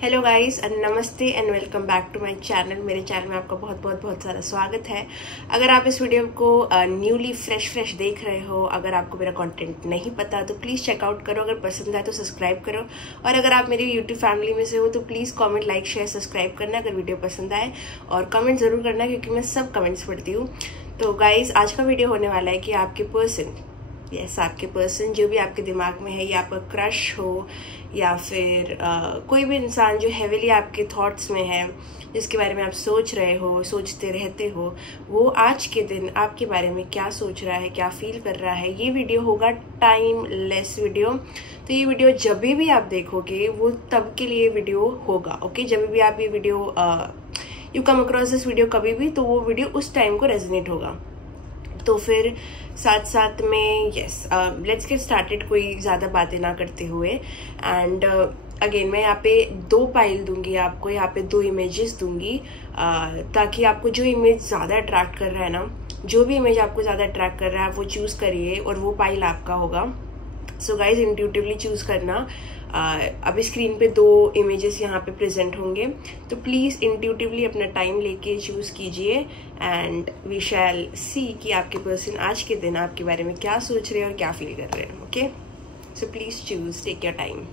Hello guys, नमस्ते and welcome back to my channel. मेरे channel में आपका बहुत सारा स्वागत है। अगर आप इस वीडियो को न्यूली फ्रेश देख रहे हो, अगर आपको मेरा कंटेंट नहीं पता तो प्लीज़ चेकआउट करो। अगर पसंद आए तो सब्सक्राइब करो, और अगर आप मेरी यूट्यूब फैमिली में से हो तो please comment, like, share, subscribe करना अगर वीडियो पसंद आए, और कमेंट ज़रूर करना क्योंकि मैं सब कमेंट्स पढ़ती हूँ। तो गाइज, आज का वीडियो होने वाला है कि आपके पर्सन, आपके पर्सन जो भी आपके दिमाग में है, या आपका क्रश हो या फिर कोई भी इंसान जो हेविली आपके थॉट्स में है, जिसके बारे में आप सोच रहे हो, सोचते रहते हो, वो आज के दिन आपके बारे में क्या सोच रहा है, क्या फील कर रहा है। ये वीडियो होगा टाइम लेस वीडियो। तो ये वीडियो जब भी आप देखोगे वो तब के लिए वीडियो होगा। ओके, जब भी आप ये video you come across this video कभी भी, तो वो वीडियो उस टाइम को रेजोनेट होगा। तो फिर साथ में लेट्स गेट स्टार्टेड, कोई ज़्यादा बातें ना करते हुए। एंड अगेन मैं यहाँ पे 2 पाइल दूंगी आपको, यहाँ पे 2 इमेजेस दूंगी, ताकि आपको जो इमेज ज़्यादा अट्रैक्ट कर रहा है ना, जो भी इमेज आपको ज़्यादा अट्रैक्ट कर रहा है वो चूज़ करिए और वो पाइल आपका होगा। सो गाइज, इंट्यूटिवली चूज़ करना। अभी स्क्रीन पे 2 इमेजेस यहाँ पे प्रेजेंट होंगे, तो प्लीज़ इंट्यूटिवली अपना टाइम लेके चूज़ कीजिए एंड वी शैल सी कि आपके पर्सन आज के दिन आपके बारे में क्या सोच रहे हैं और क्या फील कर रहे हैं। Okay, so please choose, take your time.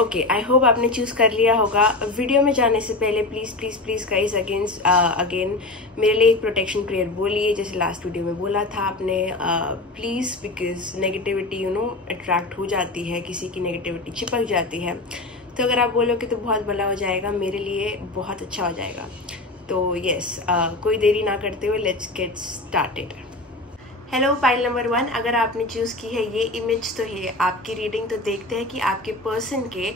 Okay, I hope आपने चूज़ कर लिया होगा। वीडियो में जाने से पहले प्लीज़ गाइस अगेन मेरे लिए एक प्रोटेक्शन प्रेयर बोलिए, जैसे लास्ट वीडियो में बोला था आपने। प्लीज़, बिकॉज नेगेटिविटी अट्रैक्ट हो जाती है, किसी की नेगेटिविटी चिपक जाती है। तो अगर आप बोलोगे तो बहुत भला हो जाएगा, मेरे लिए बहुत अच्छा हो जाएगा। तो कोई देरी ना करते हुए let's get started. Hello, pile number 1, अगर आपने चूज़ की है ये इमेज तो है आपकी रीडिंग। तो देखते हैं कि आपके पर्सन के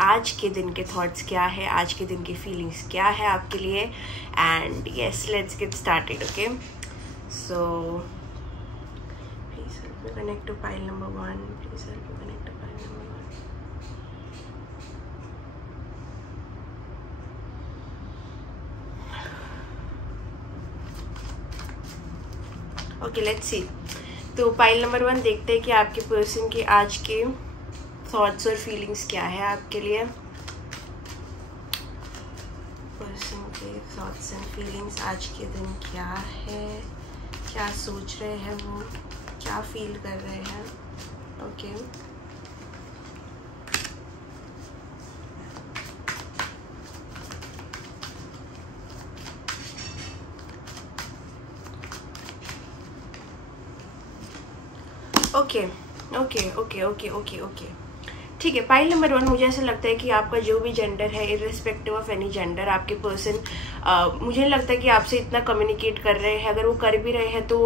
आज के दिन के थॉट्स क्या है, आज के दिन की फीलिंग्स क्या है आपके लिए। And let's get started. Okay, so please help me connect to pile number 1। Please help me connect to pile number 1। Okay, let's see. तो पाइल नंबर 1 देखते हैं कि आपके पर्सन के आज के थॉट्स और फीलिंग्स क्या है आपके लिए। पर्सन के थॉट्स एंड फीलिंग्स आज के दिन क्या है, क्या सोच रहे हैं वो, क्या फील कर रहे हैं। ओके, ओके, ठीक है। पाइल नंबर 1, मुझे ऐसा लगता है कि आपका जो भी जेंडर है, इर्रिस्पेक्टिव ऑफ एनी जेंडर, आपके पर्सन मुझे नहीं लगता कि आपसे इतना कम्युनिकेट कर रहे हैं। अगर वो कर भी रहे हैं तो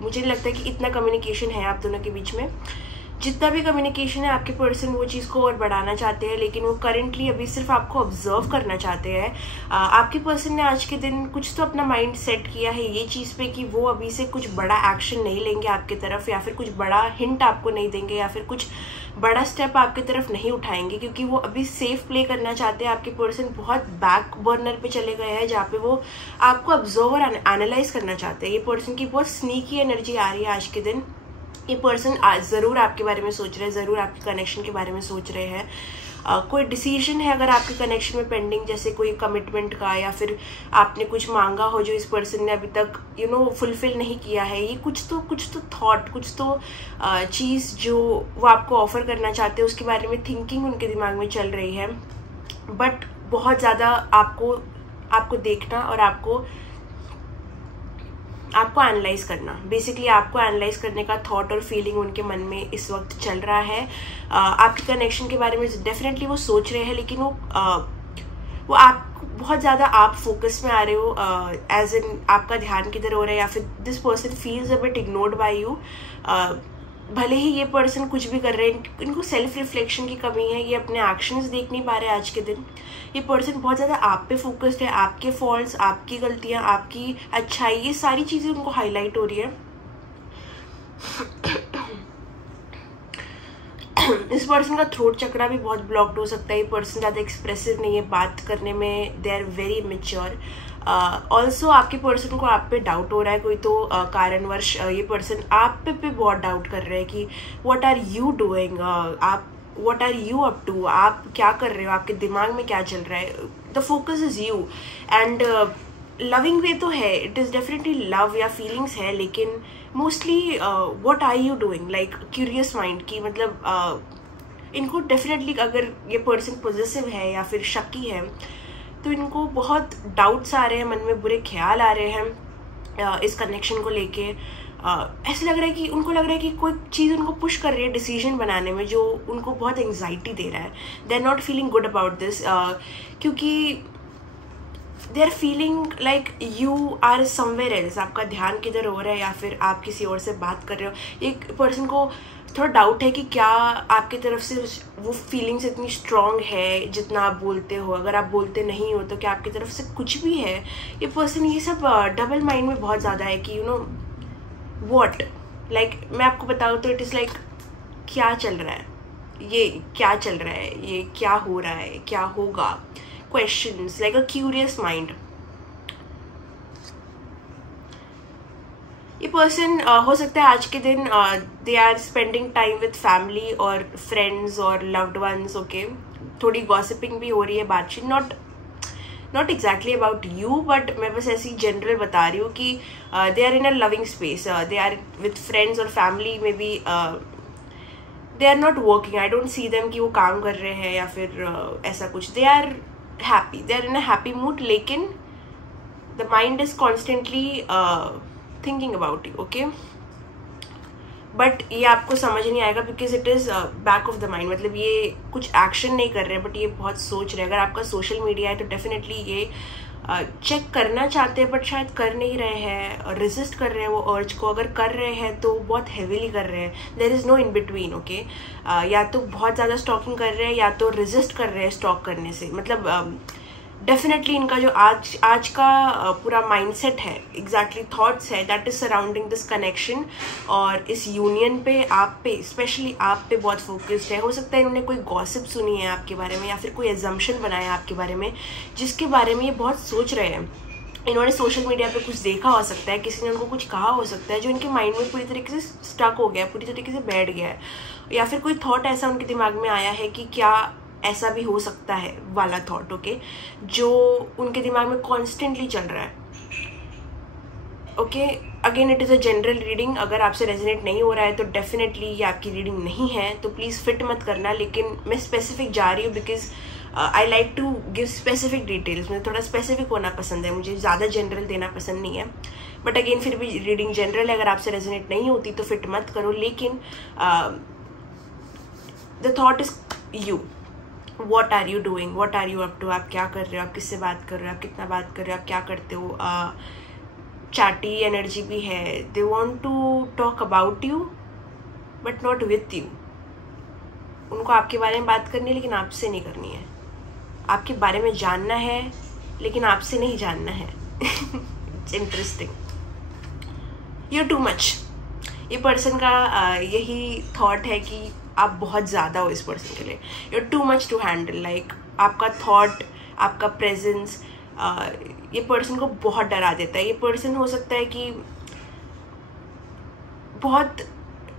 मुझे नहीं लगता कि इतना कम्युनिकेशन है आप दोनों के बीच में। जितना भी कम्युनिकेशन है, आपके पर्सन वो चीज़ को और बढ़ाना चाहते हैं, लेकिन वो करेंटली अभी सिर्फ आपको ऑब्जर्व करना चाहते हैं। आपके पर्सन ने आज के दिन कुछ तो अपना माइंड सेट किया है ये चीज़ पे कि वो अभी से कुछ बड़ा एक्शन नहीं लेंगे आपकी तरफ, या फिर कुछ बड़ा हिंट आपको नहीं देंगे, या फिर कुछ बड़ा स्टेप आपकी तरफ नहीं उठाएंगे, क्योंकि वो अभी सेफ प्ले करना चाहते हैं। आपके पर्सन बहुत बैक बर्नर पे चले गए हैं, जहाँ पे वो आपको ऑब्जर्व और एनालाइज करना चाहते हैं। ये पर्सन की बहुत स्नीकी एनर्जी आ रही है आज के दिन। ये पर्सन ज़रूर आपके बारे में सोच रहे हैं, ज़रूर आपके कनेक्शन के बारे में सोच रहे हैं। कोई डिसीजन है अगर आपके कनेक्शन में पेंडिंग, जैसे कोई कमिटमेंट का, या फिर आपने कुछ मांगा हो जो इस पर्सन ने अभी तक फुलफिल नहीं किया है। ये कुछ तो थॉट, कुछ तो चीज़ जो वो आपको ऑफर करना चाहते हैं, उसके बारे में थिंकिंग उनके दिमाग में चल रही है। बट बहुत ज़्यादा आपको देखना और आपको एनालाइज करना, बेसिकली आपको एनालाइज करने का थॉट और फीलिंग उनके मन में इस वक्त चल रहा है। आपके कनेक्शन के बारे में डेफिनेटली वो सोच रहे हैं, लेकिन वो आप बहुत ज़्यादा आप फोकस में आ रहे हो, एज इन आपका ध्यान किधर हो रहा है, या फिर this person feels a bit ignored bye you. भले ही ये पर्सन कुछ भी कर रहे हैं, इनको सेल्फ रिफ्लेक्शन की कमी है, ये अपने एक्शंस देख नहीं पा रहे आज के दिन। ये पर्सन बहुत ज़्यादा आप पे फोकस्ड है, आपके फॉल्ट्स, आपकी गलतियाँ, आपकी अच्छाई, ये सारी चीज़ें उनको हाईलाइट हो रही है। इस पर्सन का थ्रोट चक्रा भी बहुत ब्लॉक्ड हो सकता है। ये पर्सन ज़्यादा एक्सप्रेसिव नहीं है बात करने में, they are very mature. Also आपके पर्सन को आप पे डाउट हो रहा है, कोई तो कारणवश ये पर्सन आप पे बहुत डाउट कर रहे हैं कि व्हाट आर यू डूइंग, आप what are you up to, आप क्या कर रहे हो, आपके दिमाग में क्या चल रहा है. The focus is you. And loving way तो है, इट इज़ डेफिनेटली लव या फीलिंग्स है, लेकिन mostly what are you doing, like curious mind की मतलब इनको डेफिनेटली अगर ये पर्सन पॉजिटिव है या फिर शकी है तो इनको बहुत डाउट्स आ रहे हैं, मन में बुरे ख्याल आ रहे हैं इस कनेक्शन को लेके. ऐसा लग रहा है कि उनको लग रहा है कि कोई चीज़ उनको पुश कर रही है डिसीजन बनाने में जो उनको बहुत एंग्जाइटी दे रहा है. They are not feeling good about this, क्योंकि they are feeling like you are somewhere else. आपका ध्यान किधर हो रहा है या फिर आप किसी और से बात कर रहे हो. एक पर्सन को थोड़ा डाउट है कि क्या आपकी तरफ से वो फीलिंग्स इतनी स्ट्रॉन्ग है जितना आप बोलते हो. अगर आप बोलते नहीं हो तो क्या आपकी तरफ से कुछ भी है. ये पर्सन ये सब डबल माइंड में बहुत ज़्यादा है कि यू नो व्हाट, लाइक मैं आपको बताऊँ तो इट इज़ लाइक क्या चल रहा है, ये क्या चल रहा है, ये क्या हो रहा है, क्या होगा. Questions like a curious mind. ये पर्सन हो सकता है आज के दिन they are spending time with family और फ्रेंड्स और लव्ड वंस. ओके, थोड़ी गॉसिपिंग भी हो रही है, बातचीत. Not exactly about you, but मैं बस ऐसी जनरल बता रही हूँ कि they are in a loving space, they are with friends और family. Maybe they are not working. I don't see them कि वो काम कर रहे हैं या फिर ऐसा कुछ. They are happy, they are in a happy mood, लेकिन the mind is constantly thinking about you. Okay, but ये आपको समझ नहीं आएगा because it is back of the mind. मतलब ये कुछ एक्शन नहीं कर रहे बट ये बहुत सोच रहे हैं. अगर आपका सोशल मीडिया है तो डेफिनेटली ये चेक करना चाहते हैं बट शायद कर नहीं रहे हैं, रेजिस्ट कर रहे हैं वो अर्ज को. अगर कर रहे हैं तो बहुत हैवीली कर रहे हैं. There is no in between. Okay, या तो बहुत ज़्यादा स्टॉकिंग कर रहे हैं या तो रेजिस्ट कर रहे हैं स्टॉक करने से. मतलब डेफिनेटली इनका जो आज का पूरा माइंडसेट है, एग्जैक्टली थॉट्स है, that is surrounding this connection और इस यूनियन पे, आप पे, स्पेशली आप पे बहुत फोकस्ड है. हो सकता है इन्होंने कोई गॉसिप सुनी है आपके बारे में या फिर कोई एजम्पशन बनाया आपके बारे में जिसके बारे में ये बहुत सोच रहे हैं. इन्होंने सोशल मीडिया पे कुछ देखा हो सकता है, किसी ने उनको कुछ कहा हो सकता है जो इनके माइंड में पूरी तरीके से स्टक हो गया है, पूरी तरीके से बैठ गया है. या फिर कोई थॉट ऐसा उनके दिमाग में आया है कि क्या ऐसा भी हो सकता है वाला थॉट. ओके, जो उनके दिमाग में कॉन्स्टेंटली चल रहा है. Okay, again it is a general reading. अगर आपसे रेजोनेट नहीं हो रहा है तो डेफिनेटली ये आपकी रीडिंग नहीं है, तो प्लीज़ फिट मत करना. लेकिन मैं स्पेसिफिक जा रही हूँ because I like to give specific details. मुझे थोड़ा स्पेसिफिक होना पसंद है, मुझे ज़्यादा जनरल देना पसंद नहीं है. बट अगेन फिर भी रीडिंग जनरल है, अगर आपसे रेजोनेट नहीं होती तो फिट मत करो. लेकिन the thought is you. What are you doing, what are you up to, आप क्या कर रहे हो, आप किससे बात कर रहे हो, आप कितना बात कर रहे हो, आप क्या करते हो. चैटी एनर्जी भी है. They want to talk about you but not with you. उनको आपके बारे में बात करनी है लेकिन आपसे नहीं करनी है. आपके बारे में जानना है लेकिन आपसे नहीं जानना है. It's interesting. You too much. ये पर्सन का यही थॉट है कि आप बहुत ज़्यादा हो इस पर्सन के लिए. You are too much to handle. Like आपका थॉट, आपका प्रेजेंस ये पर्सन को बहुत डरा देता है. ये पर्सन हो सकता है कि बहुत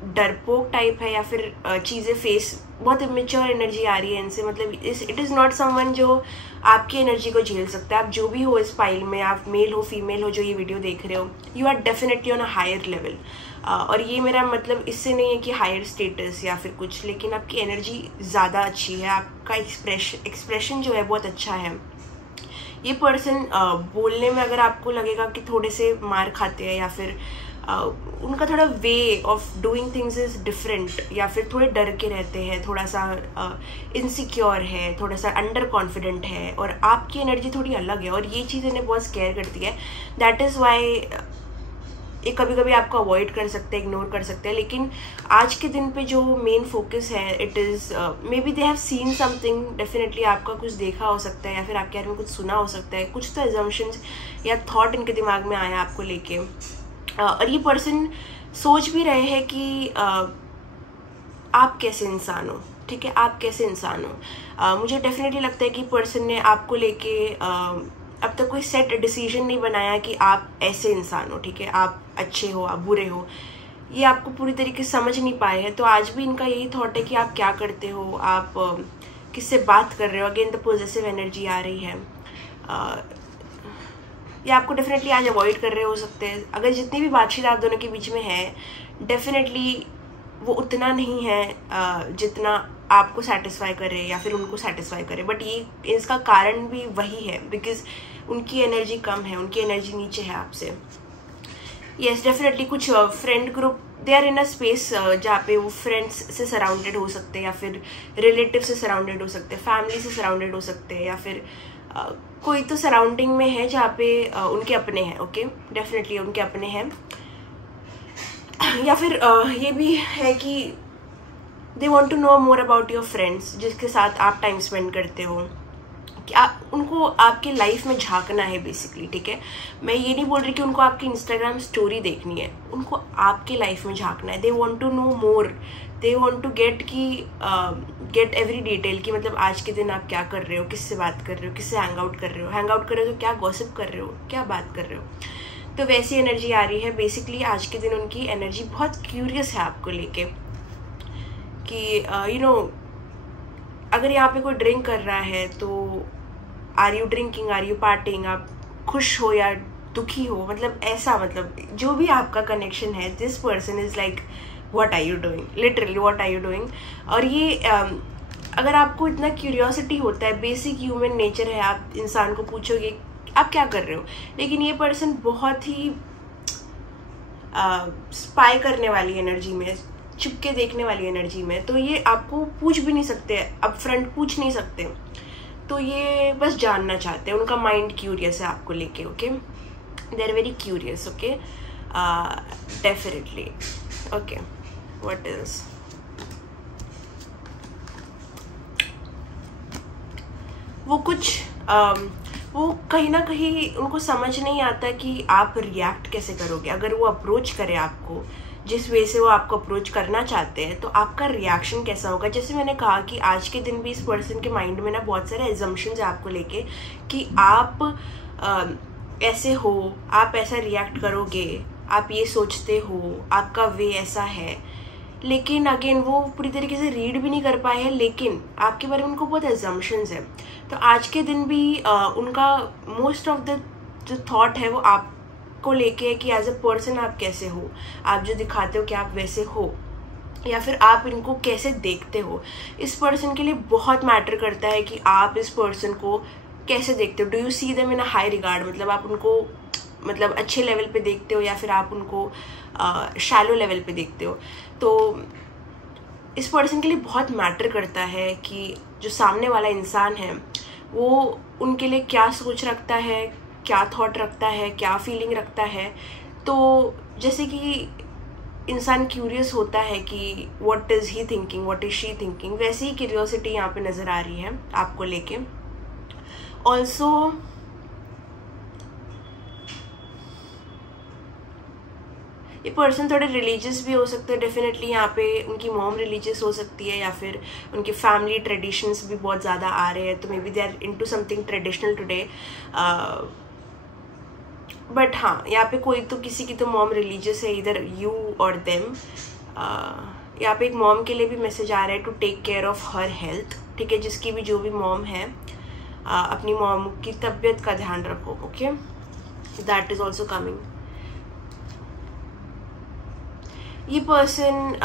डरपोक टाइप है या फिर चीज़ें फेस, बहुत इमेच्योर एनर्जी आ रही है इनसे. मतलब इट इज़ नॉट समवन जो आपकी एनर्जी को झेल सकता है. आप जो भी हो इस फाइल में, आप मेल हो फीमेल हो जो ये वीडियो देख रहे हो, you are definitely on a higher level. और ये मेरा मतलब इससे नहीं है कि हायर स्टेटस या फिर कुछ, लेकिन आपकी एनर्जी ज़्यादा अच्छी है. आपका एक्सप्रेशन जो है बहुत अच्छा है. ये पर्सन बोलने में अगर आपको लगेगा कि थोड़े से मार खाते हैं या फिर उनका थोड़ा way of doing things is different, या फिर थोड़े डर के रहते हैं, थोड़ा सा इनसिक्योर है, थोड़ा सा अंडर कॉन्फिडेंट है, और आपकी एनर्जी थोड़ी अलग है और ये चीज़ इन्हें बहुत स्केयर करती है. दैट इज़ वाई ये कभी कभी आपको अवॉइड कर सकते हैं, इग्नोर कर सकते हैं. लेकिन आज के दिन पे जो मेन फोकस है, it is may be they have seen something. Definitely आपका कुछ देखा हो सकता है या फिर आपके बारे में कुछ सुना हो सकता है. कुछ तो एजम्पशंस या थॉट इनके दिमाग में आया आपको लेके. और ये पर्सन सोच भी रहे हैं कि आप कैसे इंसान हो. ठीक है, आप कैसे इंसान हो. मुझे डेफिनेटली लगता है कि पर्सन ने आपको लेके अब तक कोई सेट डिसीजन नहीं बनाया कि आप ऐसे इंसान हो, ठीक है, आप अच्छे हो, आप बुरे हो, ये आपको पूरी तरीके से समझ नहीं पाए हैं। तो आज भी इनका यही थॉट है कि आप क्या करते हो, आप किससे बात कर रहे हो। अगेन द पॉजिटिव एनर्जी आ रही है। ये आपको डेफिनेटली आज अवॉइड कर रहे हो सकते हैं। अगर जितनी भी बातचीत आप दोनों के बीच में है, डेफिनेटली वो उतना नहीं है जितना आपको सेटिस्फाई करे या फिर उनको सेटिस्फाई करे। बट ये इसका कारण भी वही है, बिकॉज उनकी एनर्जी कम है, उनकी एनर्जी नीचे है आपसे। यस, डेफिनेटली कुछ friend group they are in a space जहाँ पे वो फ्रेंड्स से सराउंडेड हो सकते हैं, या फिर रिलेटिव से सराउंडेड हो सकते हैं, फैमिली से सराउंडेड हो सकते हैं, या फिर कोई तो सराउंडिंग में है जहाँ पे उनके अपने हैं। ओके, डेफिनेटली उनके अपने हैं। या फिर ये भी है कि they want to know more about your friends, जिसके साथ आप टाइम स्पेंड करते हो, कि उनको आपके लाइफ में झांकना है बेसिकली, ठीक है। मैं ये नहीं बोल रही कि उनको आपकी इंस्टाग्राम स्टोरी देखनी है, उनको आपके लाइफ में झांकना है। They want to know more, they want to get every detail कि मतलब आज के दिन आप क्या कर रहे हो, किससे बात कर रहे हो, किससे हैंग आउट कर रहे हो, हैंग आउट कर रहे हो तो क्या गॉसिप कर रहे हो, क्या बात कर रहे हो। तो वैसी एनर्जी आ रही है। बेसिकली आज के दिन उनकी एनर्जी बहुत क्यूरियस है आपको लेके, कि यू नो अगर यहाँ पे कोई ड्रिंक कर रहा है तो are you drinking, are you partying, आप खुश हो या दुखी हो, मतलब ऐसा, मतलब जो भी आपका कनेक्शन है, this person is like what are you doing, literally what are you doing. और ये अगर आपको इतना क्यूरियोसिटी होता है, बेसिक ह्यूमन नेचर है, आप इंसान को पूछोगे आप क्या कर रहे हो, लेकिन ये पर्सन बहुत ही स्पाई करने वाली एनर्जी में, चुपके देखने वाली एनर्जी में, तो ये आपको पूछ भी नहीं सकते, अप फ्रंट पूछ नहीं सकते, तो ये बस जानना चाहते हैं। उनका माइंड क्यूरियस है आपको लेके। Okay, they are very curious. Okay, definitely. Okay, what else? वो कुछ वो कहीं ना कहीं उनको समझ नहीं आता कि आप रिएक्ट कैसे करोगे। अगर वो अप्रोच करे आपको जिस वे से वो आपको अप्रोच करना चाहते हैं, तो आपका रिएक्शन कैसा होगा। जैसे मैंने कहा कि आज के दिन भी इस पर्सन के माइंड में ना बहुत सारे एजम्पशंस है आपको लेके, कि आप ऐसे हो, आप ऐसा रिएक्ट करोगे, आप ये सोचते हो, आपका वे ऐसा है। लेकिन अगेन वो पूरी तरीके से रीड भी नहीं कर पाए हैं, लेकिन आपके बारे में उनको बहुत एजम्पशंस है। तो आज के दिन भी उनका मोस्ट ऑफ द जो थॉट है वो आपको लेके है कि एज अ पर्सन आप कैसे हो, आप जो दिखाते हो कि आप वैसे हो, या फिर आप इनको कैसे देखते हो। इस पर्सन के लिए बहुत मैटर करता है कि आप इस पर्सन को कैसे देखते हो। Do you see them in a high regard, मतलब आप उनको मतलब अच्छे लेवल पे देखते हो, या फिर आप उनको शैलो लेवल पे देखते हो। तो इस पर्सन के लिए बहुत मैटर करता है कि जो सामने वाला इंसान है वो उनके लिए क्या सोच रखता है, क्या थॉट रखता है, क्या फीलिंग रखता है। तो जैसे कि इंसान क्यूरियस होता है कि what is he thinking, what is she thinking, वैसे ही क्यूरियोसिटी यहाँ पे नज़र आ रही है आपको लेके। ऑल्सो ये पर्सन थोड़े रिलीजियस भी हो सकते हैं। डेफिनेटली यहाँ पे उनकी मॉम रिलीजियस हो सकती है, या फिर उनके फैमिली ट्रेडिशंस भी बहुत ज़्यादा आ रहे हैं, तो maybe they are into something traditional today. But हाँ, यहाँ पे कोई तो किसी की तो मॉम रिलीजियस है, इधर यू और देम। यहाँ पे एक मॉम के लिए भी मैसेज आ रहा है to take care of her health, ठीक है। जिसकी भी जो भी मॉम है, अपनी मॉम की तबीयत का ध्यान रखो। Okay, that is also coming. ये पर्सन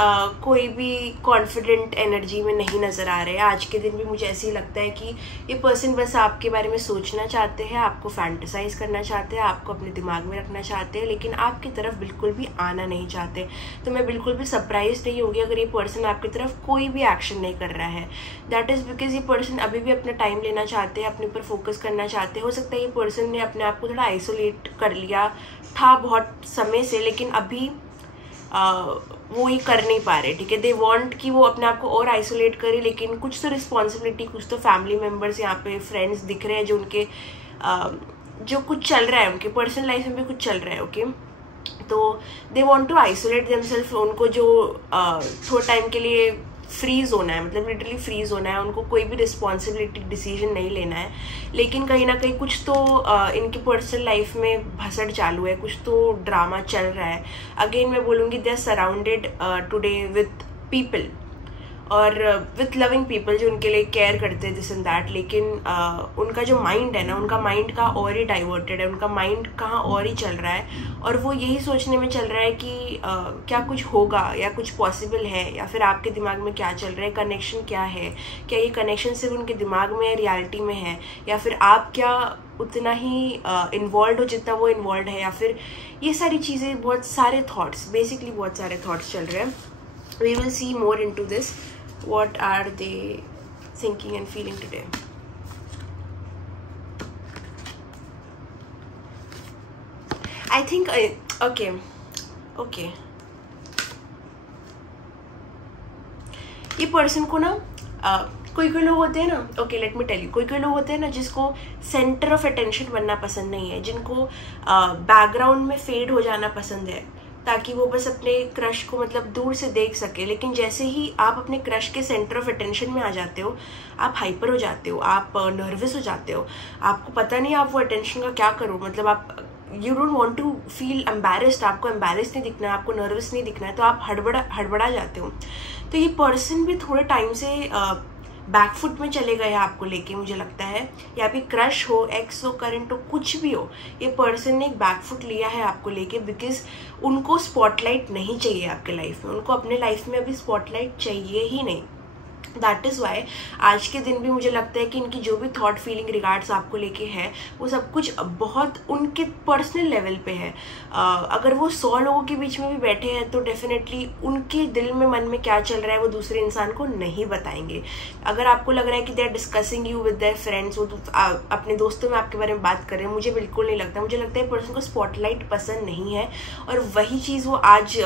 कोई भी कॉन्फिडेंट एनर्जी में नहीं नज़र आ रहे हैं। आज के दिन भी मुझे ऐसे ही लगता है कि ये पर्सन बस आपके बारे में सोचना चाहते हैं, आपको फैंटेसाइज करना चाहते हैं, आपको अपने दिमाग में रखना चाहते हैं, लेकिन आपकी तरफ बिल्कुल भी आना नहीं चाहते। तो मैं बिल्कुल भी सरप्राइज नहीं होंगी अगर ये पर्सन आपकी तरफ कोई भी एक्शन नहीं कर रहा है। दैट इज़ बिकॉज ये पर्सन अभी भी अपना टाइम लेना चाहते हैं, अपने ऊपर फोकस करना चाहते हैं। हो सकता है ये पर्सन ने अपने आप को थोड़ा आइसोलेट कर लिया था बहुत समय से, लेकिन अभी वो ये कर नहीं पा रहे, ठीक है। दे वांट कि वो अपने आप को और आइसोलेट करे, लेकिन कुछ तो रिस्पॉन्सिबिलिटी, कुछ तो फैमिली मेम्बर्स, यहाँ पे फ्रेंड्स दिख रहे हैं जो उनके जो कुछ चल रहा है, उनके पर्सनल लाइफ में भी कुछ चल रहा है। ओके, तो they want to isolate themselves. उनको जो थोड़ा टाइम के लिए फ्रीज होना है, मतलब लिटरली फ्रीज होना है, उनको कोई भी रिस्पॉन्सिबिलिटी डिसीजन नहीं लेना है। लेकिन कहीं ना कहीं कुछ तो इनकी पर्सनल लाइफ में भसड़ चालू है, कुछ तो ड्रामा चल रहा है। अगेन मैं बोलूँगी they are surrounded today with people और विथ लविंग पीपल जो उनके लिए केयर करते हैं दिस एंड दैट, लेकिन उनका जो माइंड है ना, उनका माइंड कहाँ और ही डाइवर्टेड है, उनका माइंड कहाँ और ही चल रहा है, और वो यही सोचने में चल रहा है कि क्या कुछ होगा या कुछ पॉसिबल है, या फिर आपके दिमाग में क्या चल रहा है, कनेक्शन क्या है, क्या ये कनेक्शन सिर्फ उनके दिमाग में है, रियलिटी में है, या फिर आप क्या उतना ही इन्वॉल्व हो जितना वो इन्वॉल्व है, या फिर ये सारी चीज़ें, बहुत सारे थॉट्स, बेसिकली बहुत सारे थॉट्स चल रहे हैं। We will see more into this, what are they thinking and feeling today. I think okay ये पर्सन को ना कोई लोग होते हैं ना, okay let me tell you, कोई लोग होते हैं ना जिसको सेंटर ऑफ अटेंशन बनना पसंद नहीं है, जिनको बैकग्राउंड में फेड हो जाना पसंद है, ताकि वो बस अपने क्रश को मतलब दूर से देख सके। लेकिन जैसे ही आप अपने क्रश के सेंटर ऑफ अटेंशन में आ जाते हो, आप हाइपर हो जाते हो, आप नर्वस हो जाते हो, आपको पता नहीं आप वो अटेंशन का क्या करो, मतलब आप you don't want to feel embarrassed, आपको एम्बैरेस नहीं दिखना है, आपको नर्वस नहीं दिखना है, तो आप हड़बड़ा जाते हो। तो ये पर्सन भी थोड़े टाइम से बैकफुट में चले गए आपको लेके, मुझे लगता है, या फिर क्रश हो, एक्स हो, करंट हो, कुछ भी हो, ये पर्सन ने एक बैकफुट लिया है आपको लेके, बिकॉज उनको स्पॉटलाइट नहीं चाहिए आपके लाइफ में, उनको अपने लाइफ में अभी स्पॉटलाइट चाहिए ही नहीं। दैट इज़ वाई आज के दिन भी मुझे लगता है कि इनकी जो भी थॉट फीलिंग रिगार्ड्स आपको लेके है, वो सब कुछ बहुत उनके पर्सनल लेवल पे है। अगर वो 100 लोगों के बीच में भी बैठे हैं तो डेफिनेटली उनके दिल में मन में क्या चल रहा है वो दूसरे इंसान को नहीं बताएंगे। अगर आपको लग रहा है कि they are discussing you with their friends, वो अपने दोस्तों में आपके बारे में बात कर रहे हैं, मुझे बिल्कुल नहीं लगता। मुझे लगता है पर्सन को स्पॉटलाइट पसंद नहीं है, और वही चीज़ वो आज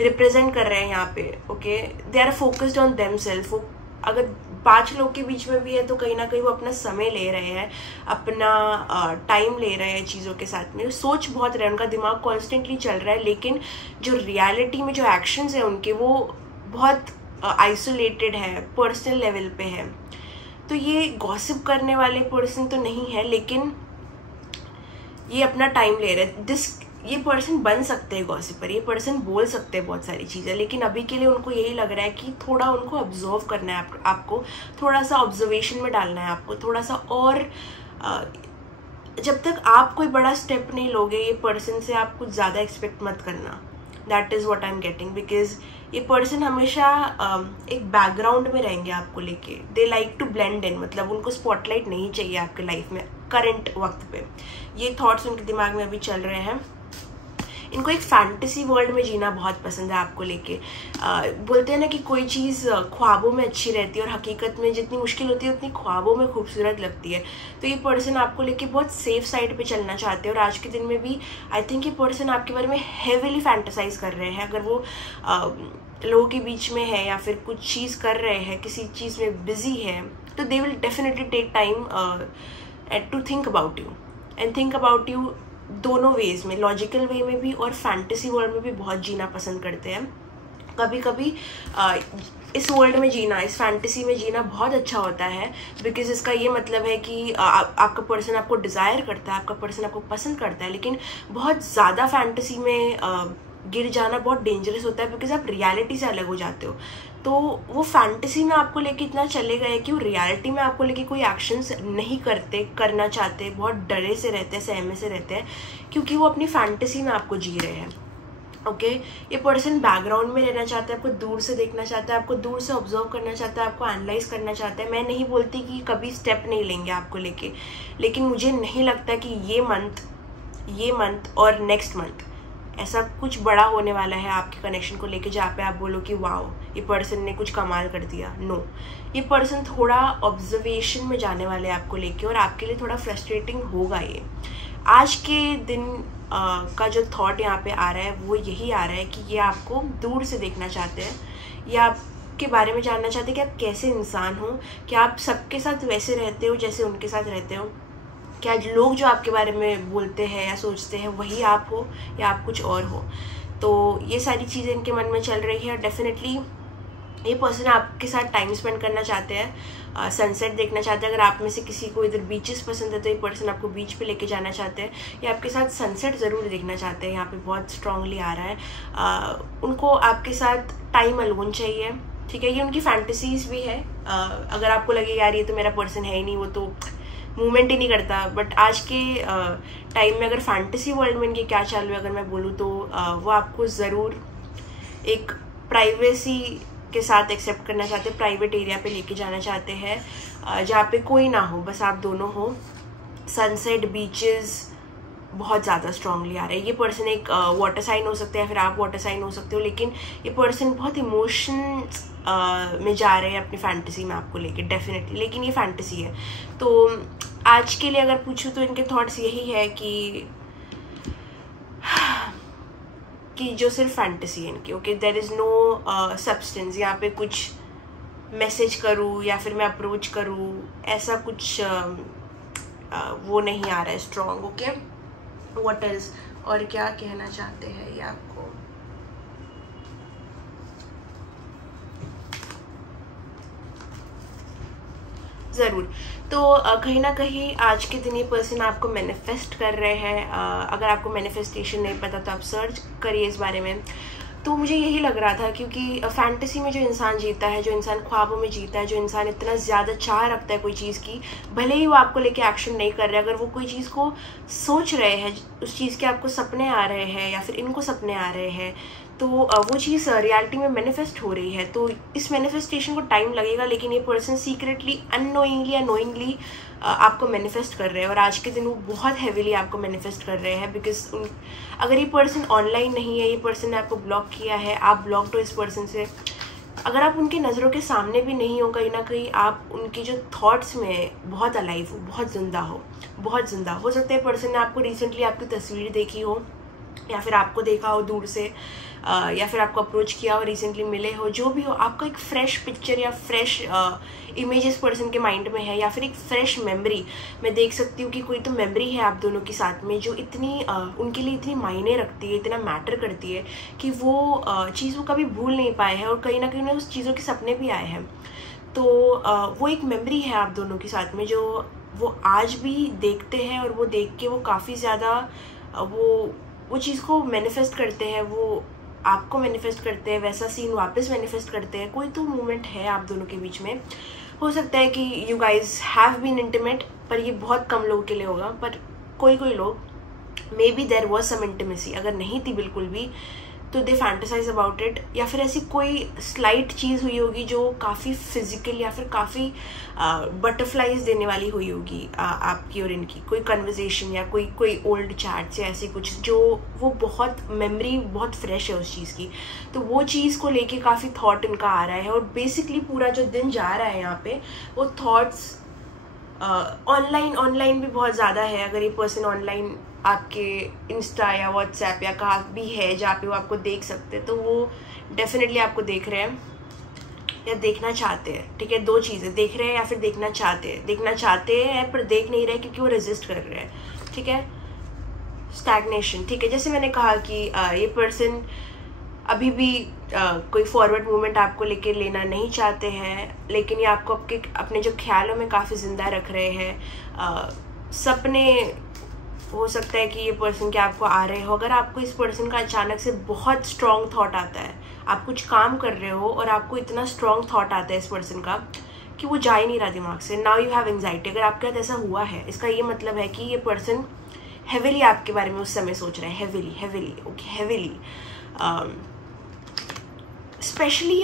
रिप्रेजेंट कर रहे हैं यहाँ पे। Okay, they are focused on themselves. वो अगर 5 लोग के बीच में भी है तो कहीं ना कहीं वो अपना समय ले रहे हैं, अपना टाइम ले रहे हैं चीज़ों के साथ में, सोच बहुत रहे हैं, उनका दिमाग कॉन्स्टेंटली चल रहा है, लेकिन जो रियलिटी में जो एक्शंस है उनके वो बहुत आइसोलेटेड है, पर्सनल लेवल पे है। तो ये गॉसिप करने वाले पर्सन तो नहीं है, लेकिन ये अपना टाइम ले रहे हैं। ये पर्सन बन सकते हैं गॉसिपर, ये पर्सन बोल सकते हैं बहुत सारी चीज़ें, लेकिन अभी के लिए उनको यही लग रहा है कि थोड़ा उनको ऑब्जर्व करना है, आपको थोड़ा सा ऑब्जर्वेशन में डालना है, आपको थोड़ा सा और जब तक आप कोई बड़ा स्टेप नहीं लोगे, ये पर्सन से आप कुछ ज़्यादा एक्सपेक्ट मत करना। That is what I am getting, because ये पर्सन हमेशा एक बैकग्राउंड में रहेंगे आपको लेके। They like to blend in, मतलब उनको स्पॉटलाइट नहीं चाहिए आपके लाइफ में करंट वक्त पे। ये थॉट्स उनके दिमाग में अभी चल रहे हैं। इनको एक फैंटेसी वर्ल्ड में जीना बहुत पसंद है आपको लेके। बोलते हैं ना कि कोई चीज़ ख्वाबों में अच्छी रहती है और हकीकत में जितनी मुश्किल होती है उतनी ख्वाबों में खूबसूरत लगती है। तो ये पर्सन आपको लेके बहुत सेफ साइड पे चलना चाहते हैं, और आज के दिन में भी आई थिंक ये पर्सन आपके बारे में हेविली फैंटेसाइज कर रहे हैं। अगर वो लोगों के बीच में है या फिर कुछ चीज़ कर रहे हैं, किसी चीज़ में बिजी है, तो they will definitely take time to think about you and think about you दोनों वेज में, लॉजिकल वे में भी और फैंटेसी वर्ल्ड में भी बहुत जीना पसंद करते हैं। कभी कभी इस वर्ल्ड में जीना, इस फैंटेसी में जीना बहुत अच्छा होता है, बिकॉज इसका ये मतलब है कि आपका पर्सन आपको डिज़ायर करता है, आपका पर्सन आपको पसंद करता है, लेकिन बहुत ज़्यादा फैंटेसी में गिर जाना बहुत डेंजरस होता है, बिकॉज आप रियलिटी से अलग हो जाते हो। तो वो फैंटेसी में आपको लेके इतना चले गए कि वो रियलिटी में आपको लेके कोई एक्शंस नहीं करना चाहते, बहुत डरे से रहते हैं, सहमे से रहते हैं, क्योंकि वो अपनी फैंटेसी में आपको जी रहे हैं। ओके, ये पर्सन बैकग्राउंड में रहना चाहता है, आपको दूर से देखना चाहता है, आपको दूर से ऑब्जर्व करना चाहता है, आपको एनालाइज करना चाहता है। मैं नहीं बोलती कि कभी स्टेप नहीं लेंगे आपको लेके, लेकिन मुझे नहीं लगता कि ये मंथ और नेक्स्ट मंथ ऐसा कुछ बड़ा होने वाला है आपके कनेक्शन को लेके जहाँ पे आप बोलो कि वाओ ये पर्सन ने कुछ कमाल कर दिया। नो, ये पर्सन थोड़ा ऑब्जर्वेशन में जाने वाले हैं आपको लेके, और आपके लिए थोड़ा फ्रस्ट्रेटिंग होगा ये। आज के दिन का जो थॉट यहाँ पे आ रहा है वो यही आ रहा है कि ये आपको दूर से देखना चाहते हैं, या आपके बारे में जानना चाहते हैं कि आप कैसे इंसान हो, क्या आप सबके साथ वैसे रहते हो जैसे उनके साथ रहते हो, क्या लोग जो आपके बारे में बोलते हैं या सोचते हैं वही आप हो या आप कुछ और हो। तो ये सारी चीज़ें इनके मन में चल रही है, और डेफिनेटली ये पर्सन आपके साथ टाइम स्पेंड करना चाहते हैं, सनसेट देखना चाहते हैं। अगर आप में से किसी को इधर बीचेस पसंद है तो ये पर्सन आपको बीच पे लेके जाना चाहते हैं, या आपके साथ सनसेट ज़रूर देखना चाहते हैं। यहाँ पे बहुत स्ट्रांगली आ रहा है। उनको आपके साथ टाइम अलोन चाहिए, ठीक है। ये उनकी फैंटेसीज भी है। अगर आपको लगे यार ये तो मेरा पर्सन है ही नहीं, वो तो मूवमेंट ही नहीं करता, बट आज के टाइम में अगर फैंटेसी वर्ल्ड में इनके क्या चालू है अगर मैं बोलूँ तो वो आपको ज़रूर एक प्राइवेसी के साथ एक्सेप्ट करना चाहते हैं, प्राइवेट एरिया पे लेके जाना चाहते हैं जहाँ पे कोई ना हो, बस आप दोनों हो। सनसेट, बीचेस बहुत ज़्यादा स्ट्रांगली आ रहा है। ये पर्सन एक वाटर साइन हो सकता है या फिर आप वाटर साइन हो सकते हो, लेकिन ये पर्सन बहुत इमोशंस में जा रहे हैं अपनी फैंटेसी में आपको लेके, डेफिनेटली। लेकिन ये फैंटेसी है, तो आज के लिए अगर पूछूँ तो इनके थॉट्स यही है कि जो सिर्फ फैंटेसी है इनकी, okay. There is no substance. यहाँ पे कुछ मैसेज करूँ या फिर मैं अप्रोच करूँ, ऐसा कुछ वो नहीं आ रहा है स्ट्रॉन्ग, ओके। व्हाट एल्स, और क्या कहना चाहते हैं ये आपको? ज़रूर। तो कहीं ना कहीं आज के दिन ये पर्सन आपको मैनिफेस्ट कर रहे हैं। अगर आपको मैनिफेस्टेशन नहीं पता तो आप सर्च करिए इस बारे में। तो मुझे यही लग रहा था, क्योंकि फैंटेसी में जो इंसान जीता है, जो इंसान ख्वाबों में जीता है, जो इंसान इतना ज़्यादा चाह रखता है कोई चीज़ की, भले ही वो आपको लेके एक्शन नहीं कर रहे, अगर वो कोई चीज़ को सोच रहे हैं, उस चीज़ के आपको सपने आ रहे हैं या फिर इनको सपने आ रहे हैं, तो वो चीज़ रियलिटी में मैनिफेस्ट हो रही है। तो इस मैनिफेस्टेशन को टाइम लगेगा, लेकिन ये पर्सन सीक्रेटली, अननोइंगली या नोइंगली आपको मैनिफेस्ट कर रहे हैं। और आज के दिन वो बहुत हैवीली आपको मैनिफेस्ट कर रहे हैं, बिकॉज अगर ये पर्सन ऑनलाइन नहीं है, ये पर्सन ने आपको ब्लॉक किया है, आप ब्लॉक हो इस पर्सन से, अगर आप उनके नज़रों के सामने भी नहीं हो, कहीं ना कहीं आप उनके जो थॉट्स में बहुत अलाइव हो, बहुत जिंदा हो, बहुत जिंदा हो सकता है। पर्सन ने आपको रिसेंटली आपकी तस्वीर देखी हो, या फिर आपको देखा हो दूर से, या फिर आपको अप्रोच किया हो, रिसेंटली मिले हो, जो भी हो, आपका एक फ्रेश पिक्चर या फ्रेश इमेज इस पर्सन के माइंड में है, या फिर एक फ्रेश मेमोरी मैं देख सकती हूँ कि कोई तो मेमोरी है आप दोनों के साथ में जो इतनी उनके लिए इतनी मायने रखती है, इतना मैटर करती है कि वो चीज़ वो कभी भूल नहीं पाए हैं, और कहीं ना कहीं उन्हें उस चीज़ों के सपने भी आए हैं। तो वो एक मेमोरी है आप दोनों के साथ में जो वो आज भी देखते हैं, और वो देख के वो काफ़ी ज़्यादा वो चीज़ को मैनिफेस्ट करते हैं, वो आपको मैनिफेस्ट करते हैं, वैसा सीन वापस मैनिफेस्ट करते हैं। कोई तो मोमेंट है आप दोनों के बीच में, हो सकता है कि you guys have been intimate, पर ये बहुत कम लोगों के लिए होगा, पर कोई लोग maybe there was some intimacy. अगर नहीं थी बिल्कुल भी तो दे फैंटेसाइज अबाउट इट, या फिर ऐसी कोई स्लाइट चीज़ हुई होगी जो काफ़ी फिजिकल या फिर काफ़ी बटरफ्लाइज देने वाली हुई होगी आपकी और इनकी, कोई कन्वर्जेशन या कोई ओल्ड चैट्स या ऐसी कुछ जो वो बहुत मेमोरी बहुत फ्रेश है उस चीज़ की। तो वो चीज़ को लेके काफ़ी थॉट इनका आ रहा है, और बेसिकली पूरा जो दिन जा रहा है यहाँ पे वो थॉट्स ऑनलाइन भी बहुत ज़्यादा है। अगर ये पर्सन ऑनलाइन आपके इंस्टा या व्हाट्सएप या कहाँ भी है जहाँ पे वो आपको देख सकते हैं, तो वो डेफिनेटली आपको देख रहे हैं या देखना चाहते हैं, ठीक है। दो चीज़ें, देख रहे हैं या फिर देखना चाहते हैं। देखना चाहते हैं पर देख नहीं रहे क्योंकि वो रेजिस्ट कर रहे हैं, ठीक है। स्टैग्नेशन, ठीक है। जैसे मैंने कहा कि ये पर्सन अभी भी कोई फॉरवर्ड मूवमेंट आपको लेके लेना नहीं चाहते हैं, लेकिन ये आपको अपने जो ख्यालों में काफ़ी ज़िंदा रख रहे हैं। सपने हो सकता है कि ये पर्सन के आपको आ रहे हो। अगर आपको इस पर्सन का अचानक से बहुत स्ट्रॉन्ग थॉट आता है, आप कुछ काम कर रहे हो और आपको इतना स्ट्रॉन्ग थॉट आता है इस पर्सन का कि वो जा ही नहीं रहा दिमाग से, नाउ यू हैव एंग्जाइटी। अगर आपके साथ ऐसा हुआ है, इसका ये मतलब है कि ये पर्सन हेविली आपके बारे में उस समय सोच रहा है, heavily okay, heavily specially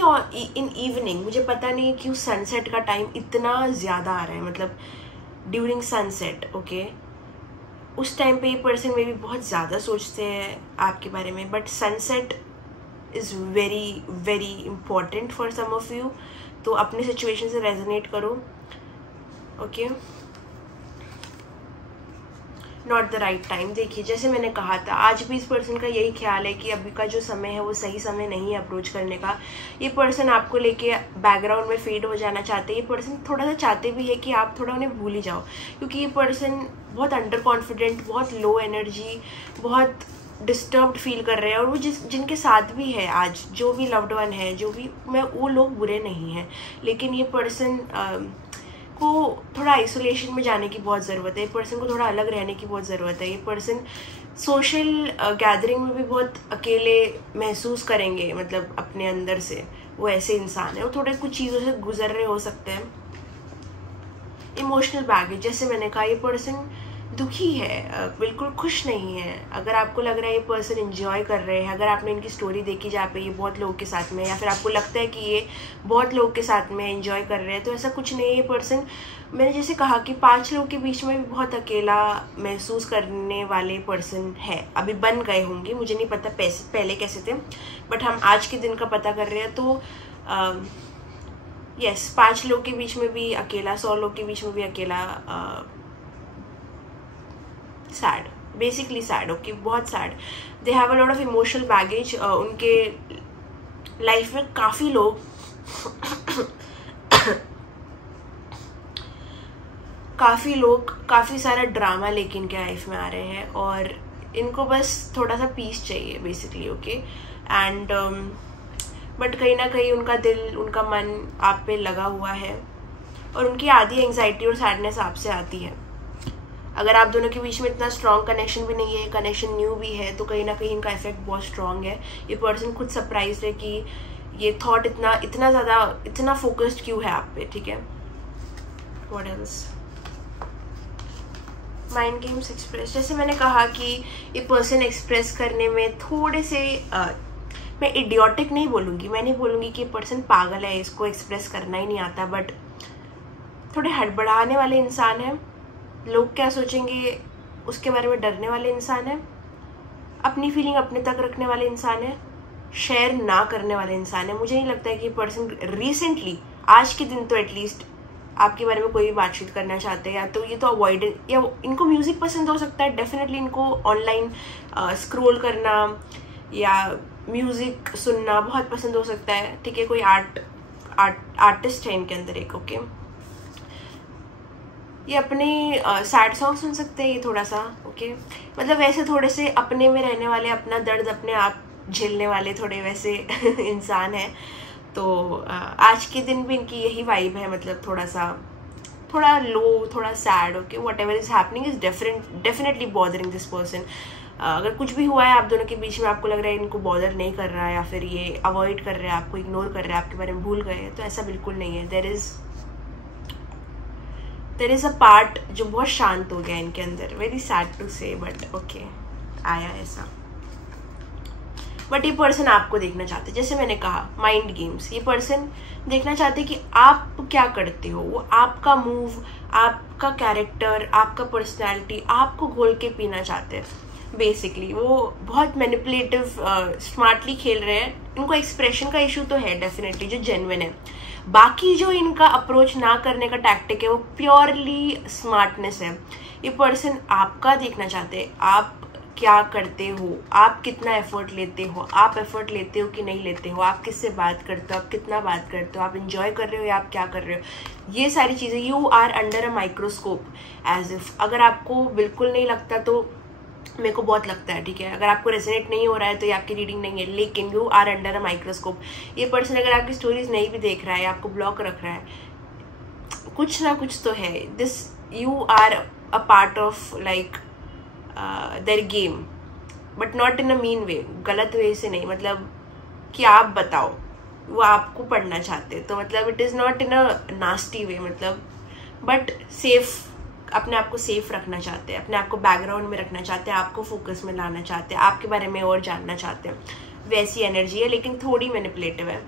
in evening. मुझे पता नहीं क्यों सनसेट का टाइम इतना ज़्यादा आ रहा है, मतलब ड्यूरिंग सनसेट, ओके। उस टाइम पे ये पर्सन में भी बहुत ज़्यादा सोचते हैं आपके बारे में, but sunset is very very important for some of you. तो अपने सिचुएशन से रेजोनेट करो, okay. Not the right time. देखिए जैसे मैंने कहा था, आज भी इस पर्सन का यही ख्याल है कि अभी का जो समय है वो सही समय नहीं है अप्रोच करने का। ये पर्सन आपको लेके बैकग्राउंड में फेड हो जाना चाहते हैं। ये पर्सन थोड़ा सा चाहते भी है कि आप थोड़ा उन्हें भूल ही जाओ, क्योंकि ये पर्सन बहुत अंडर कॉन्फिडेंट, बहुत लो एनर्जी, बहुत डिस्टर्ब्ड फील कर रहे हैं, और वो जिनके साथ भी है आज, जो भी लव्ड वन है, जो भी, वो लोग बुरे नहीं हैं, लेकिन ये पर्सन को थोड़ा आइसोलेशन में जाने की बहुत ज़रूरत है, ये पर्सन को थोड़ा अलग रहने की बहुत ज़रूरत है। ये पर्सन सोशल गैदरिंग में भी बहुत अकेले महसूस करेंगे, मतलब अपने अंदर से वो ऐसे इंसान है, वो थोड़े कुछ चीज़ों से गुजर रहे हो सकते हैं। इमोशनल बैगेज, जैसे मैंने कहा, ये पर्सन दुखी है, बिल्कुल खुश नहीं है। अगर आपको लग रहा है ये पर्सन एंजॉय कर रहे हैं, अगर आपने इनकी स्टोरी देखी जहाँ पे ये बहुत लोगों के साथ में, या फिर आपको लगता है कि ये बहुत लोगों के साथ में एंजॉय कर रहे हैं, तो ऐसा कुछ नहीं है। ये पर्सन, मैंने जैसे कहा कि 5 लोगों के बीच में भी बहुत अकेला महसूस करने वाले पर्सन है, अभी बन गए होंगे, मुझे नहीं पता पहले कैसे थे, बट हम आज के दिन का पता कर रहे हैं। तो यस, 5 लोग के बीच में भी अकेला, 100 लोग के बीच में भी अकेला, सैड, बेसिकली सैड, ओके, बहुत sad. They have a lot of emotional baggage. उनके लाइफ में काफ़ी लोग काफ़ी सारा ड्रामा लेके इनके लाइफ में आ रहे हैं, और इनको बस थोड़ा सा पीस चाहिए बेसिकली, ओके। एंड बट कहीं ना कहीं उनका दिल, उनका मन आप पे लगा हुआ है, और उनकी आधी एंग्जाइटी और सैडनेस आपसे आती है। अगर आप दोनों के बीच में इतना स्ट्रॉन्ग कनेक्शन भी नहीं है, कनेक्शन न्यू भी है, तो कहीं ना कहीं इनका इफेक्ट बहुत स्ट्रॉन्ग है। ये पर्सन खुद सरप्राइज है कि ये थॉट इतना ज़्यादा, इतना फोकस्ड क्यों है आप पे, ठीक है। What else? Mind games express, जैसे मैंने कहा कि ये पर्सन एक्सप्रेस करने में थोड़े से, मैं इडियोटिक नहीं बोलूँगी, मैं नहीं बोलूँगी कि ये पर्सन पागल है, इसको एक्सप्रेस करना ही नहीं आता, बट थोड़े हड़बड़ाने वाले इंसान है। लोग क्या सोचेंगे उसके बारे में डरने वाले इंसान है, अपनी फीलिंग अपने तक रखने वाले इंसान है, शेयर ना करने वाले इंसान है। मुझे नहीं लगता है कि ये पर्सन रिसेंटली, आज के दिन तो एटलीस्ट, आपके बारे में कोई भी बातचीत करना चाहते हैं, या तो ये तो अवॉइडेंट, या इनको म्यूज़िक पसंद हो सकता है, डेफिनेटली इनको ऑनलाइन स्क्रॉल करना या म्यूज़िक सुनना बहुत पसंद हो सकता है, ठीक है। कोई आर्टिस्ट है इनके अंदर एक, ओके। ये अपने सैड सॉन्ग सुन सकते हैं ये थोड़ा सा, ओके। मतलब वैसे थोड़े से अपने में रहने वाले, अपना दर्द अपने आप झेलने वाले थोड़े वैसे इंसान हैं। तो आज के दिन भी इनकी यही वाइब है, मतलब थोड़ा लो, थोड़ा sad, okay. What ever is happening is definitely bothering this person. अगर कुछ भी हुआ है आप दोनों के बीच में, आपको लग रहा है इनको बॉदर नहीं कर रहा है, या फिर ये अवॉइड कर रहे हैं, आपको इग्नोर कर रहे हैं, आपके बारे में भूल गए हैं, तो ऐसा बिल्कुल नहीं है। देर इज़ अ पार्ट जो बहुत शांत हो गया इनके अंदर। वेरी सैड टू से, बट ओके, आया ऐसा। बट ये पर्सन आपको देखना चाहते, जैसे मैंने कहा, माइंड गेम्स। ये पर्सन देखना चाहते कि आप क्या करते हो, वो आपका मूव, आपका कैरेक्टर, आपका पर्सनैलिटी, आपको घोल के पीना चाहते हैं बेसिकली। वो बहुत मैनिपुलेटिव, स्मार्टली खेल रहे हैं। इनको एक्सप्रेशन का इशू तो है डेफिनेटली, जो जेन्युइन है। बाकी जो इनका अप्रोच ना करने का टैक्टिक है, वो प्योरली स्मार्टनेस है। ये पर्सन आपका देखना चाहते हैं, आप क्या करते हो, आप कितना एफर्ट लेते हो, आप एफर्ट लेते हो कि नहीं लेते हो, आप किससे बात करते हो, आप कितना बात करते हो, आप इंजॉय कर रहे हो या आप क्या कर रहे हो। ये सारी चीज़ें, you are under a microscope as if. अगर आपको बिल्कुल नहीं लगता तो मेरे को बहुत लगता है, ठीक है। अगर आपको रेजोनेट नहीं हो रहा है तो ये आपकी रीडिंग नहीं है, लेकिन you are under a microscope. ये पर्सन अगर आपकी स्टोरीज नहीं भी देख रहा है, आपको ब्लॉक रख रहा है, कुछ ना कुछ तो है। This, you are a part of like their game, but not in a mean way, गलत वे से नहीं, मतलब कि आप बताओ, वो आपको पढ़ना चाहते हैं, तो मतलब it is not in a nasty way, मतलब बट सेफ, अपने आप को सेफ रखना चाहते हैं, अपने आप को बैकग्राउंड में रखना चाहते हैं, आपको फोकस में लाना चाहते हैं, आपके बारे में और जानना चाहते हैं। वैसी एनर्जी है, लेकिन थोड़ी मैनिपुलेटिव है।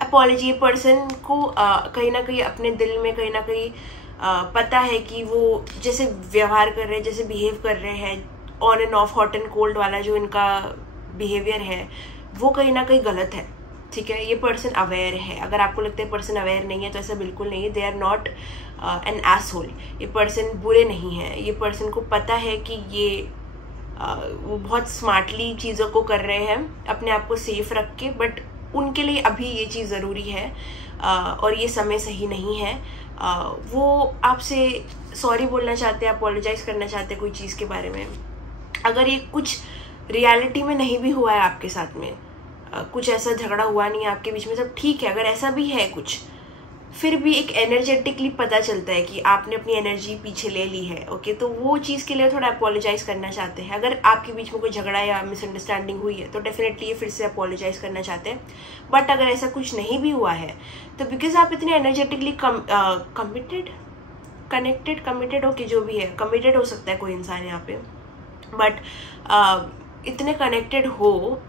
अपॉलॉजी, ये पर्सन को कहीं ना कहीं अपने दिल में कहीं ना कहीं पता है कि वो जैसे व्यवहार कर रहे हैं, जैसे बिहेव कर रहे हैं, on end of, hot and cold वाला जो इनका बिहेवियर है, वो कहीं ना कहीं गलत है, ठीक है। ये पर्सन अवेयर है। अगर आपको लगता है पर्सन अवेयर नहीं है, तो ऐसा बिल्कुल नहीं है। They are not an asshole. ये पर्सन बुरे नहीं है। ये पर्सन को पता है कि ये वो बहुत स्मार्टली चीज़ों को कर रहे हैं, अपने आप को सेफ रख के, बट उनके लिए अभी ये चीज़ ज़रूरी है और ये समय सही नहीं है। वो आपसे सॉरी बोलना चाहते हैं, अपोलोजाइज करना चाहते हैं कोई चीज़ के बारे में। अगर ये कुछ रियलिटी में नहीं भी हुआ है आपके साथ में, कुछ ऐसा झगड़ा हुआ नहीं है आपके बीच में, सब ठीक है, अगर ऐसा भी है कुछ, फिर भी एक एनर्जेटिकली पता चलता है कि आपने अपनी एनर्जी पीछे ले ली है, ओके, तो वो चीज़ के लिए थोड़ा अपोलोजाइज करना चाहते हैं। अगर आपके बीच में कोई झगड़ा या मिसअंडरस्टैंडिंग हुई है तो डेफिनेटली ये फिर से अपोलोजाइज करना चाहते हैं। बट अगर ऐसा कुछ नहीं भी हुआ है तो बिकॉज आप इतने एनर्जेटिकली कमिटेड ओके, जो भी है, कमिटेड हो सकता है कोई इंसान यहाँ पे, बट इतने कनेक्टेड हो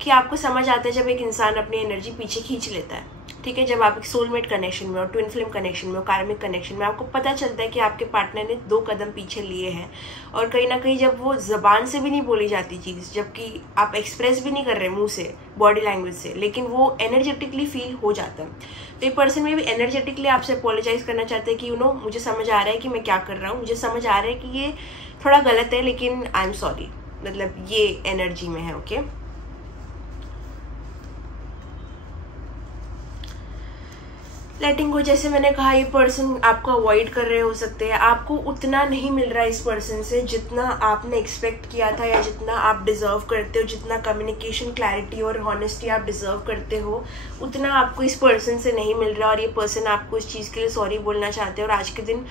कि आपको समझ आता है जब एक इंसान अपनी एनर्जी पीछे खींच लेता है, ठीक है, जब आप एक सोलमेट कनेक्शन में हो, ट्विन फ्लेम कनेक्शन में हो, कार्मिक कनेक्शन में, आपको पता चलता है कि आपके पार्टनर ने 2 कदम पीछे लिए हैं। और कहीं ना कहीं जब वो जबान से भी नहीं बोली जाती चीज़, जबकि आप एक्सप्रेस भी नहीं कर रहे मुंह से, बॉडी लैंग्वेज से, लेकिन वो एनर्जेटिकली फील हो जाता है। तो ये पर्सन में भी एनर्जेटिकली आपसे अपोलोजाइज करना चाहते हैं कि मुझे समझ आ रहा है कि मैं क्या कर रहा हूँ, मुझे समझ आ रहा है कि ये थोड़ा गलत है, लेकिन आई एम सॉरी, मतलब ये एनर्जी में है, ओके। लेटिंग गो, जैसे मैंने कहा, ये पर्सन आपको अवॉइड कर रहे हो सकते हैं, आपको उतना नहीं मिल रहा है इस पर्सन से जितना आपने एक्सपेक्ट किया था या जितना आप डिजर्व करते हो, जितना कम्युनिकेशन, क्लैरिटी और हॉनेस्टी आप डिजर्व करते हो, उतना आपको इस पर्सन से नहीं मिल रहा। और ये पर्सन आपको इस चीज़ के लिए सॉरी बोलना चाहते हैं, और आज के दिन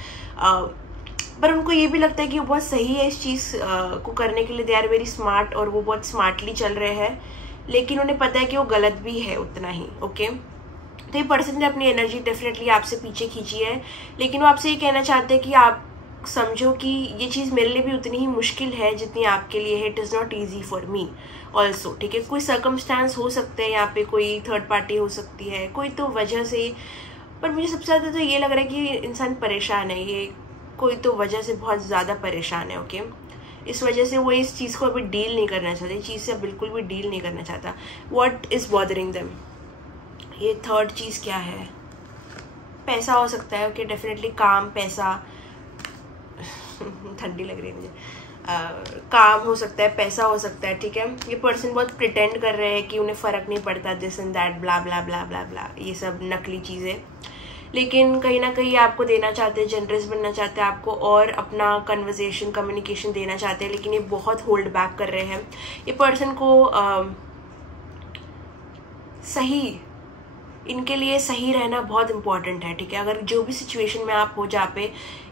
पर उनको ये भी लगता है कि वो बहुत सही है इस चीज़ को करने के लिए, दे आर वेरी स्मार्ट, और वो बहुत स्मार्टली चल रहे हैं, लेकिन उन्हें पता है कि वो गलत भी है उतना ही, ओके। तो ये पर्सन ने अपनी एनर्जी डेफिनेटली आपसे पीछे खींची है, लेकिन वो आपसे ये कहना चाहते हैं कि आप समझो कि ये चीज़ मेरे लिए भी उतनी ही मुश्किल है जितनी आपके लिए है। It is not easy for me also, ठीक है। कोई सर्कमस्टांस हो सकते हैं यहाँ पे, कोई थर्ड पार्टी हो सकती है, कोई तो वजह से, पर मुझे सबसे ज़्यादा तो ये लग रहा है कि इंसान परेशान है, ये कोई तो वजह से बहुत ज़्यादा परेशान है, ओके। इस वजह से वो इस चीज़ को अभी डील नहीं करना चाहते, इस चीज़ से बिल्कुल भी डील नहीं करना चाहता। व्हाट इज़ बॉदरिंग देम, ये थर्ड चीज़ क्या है? पैसा हो सकता है, ओके, डेफिनेटली काम, पैसा ठंडी लग रही है मुझे, काम हो सकता है, पैसा हो सकता है, ठीक है। ये पर्सन बहुत प्रिटेंड कर रहे हैं कि उन्हें फ़र्क नहीं पड़ता, दिस एंड दैट, ब्ला ब्ला ब्ला ब्ला ब्ला, ये सब नकली चीज़ें, लेकिन कहीं ना कहीं आपको देना चाहते हैं, जनरस बनना चाहते हैं आपको, और अपना कन्वर्सेशन, कम्युनिकेशन देना चाहते हैं, लेकिन ये बहुत होल्ड बैक कर रहे हैं। ये पर्सन को सही, इनके लिए सही रहना बहुत इंपॉर्टेंट है, ठीक है। अगर जो भी सिचुएशन में आप हो जहाँ पे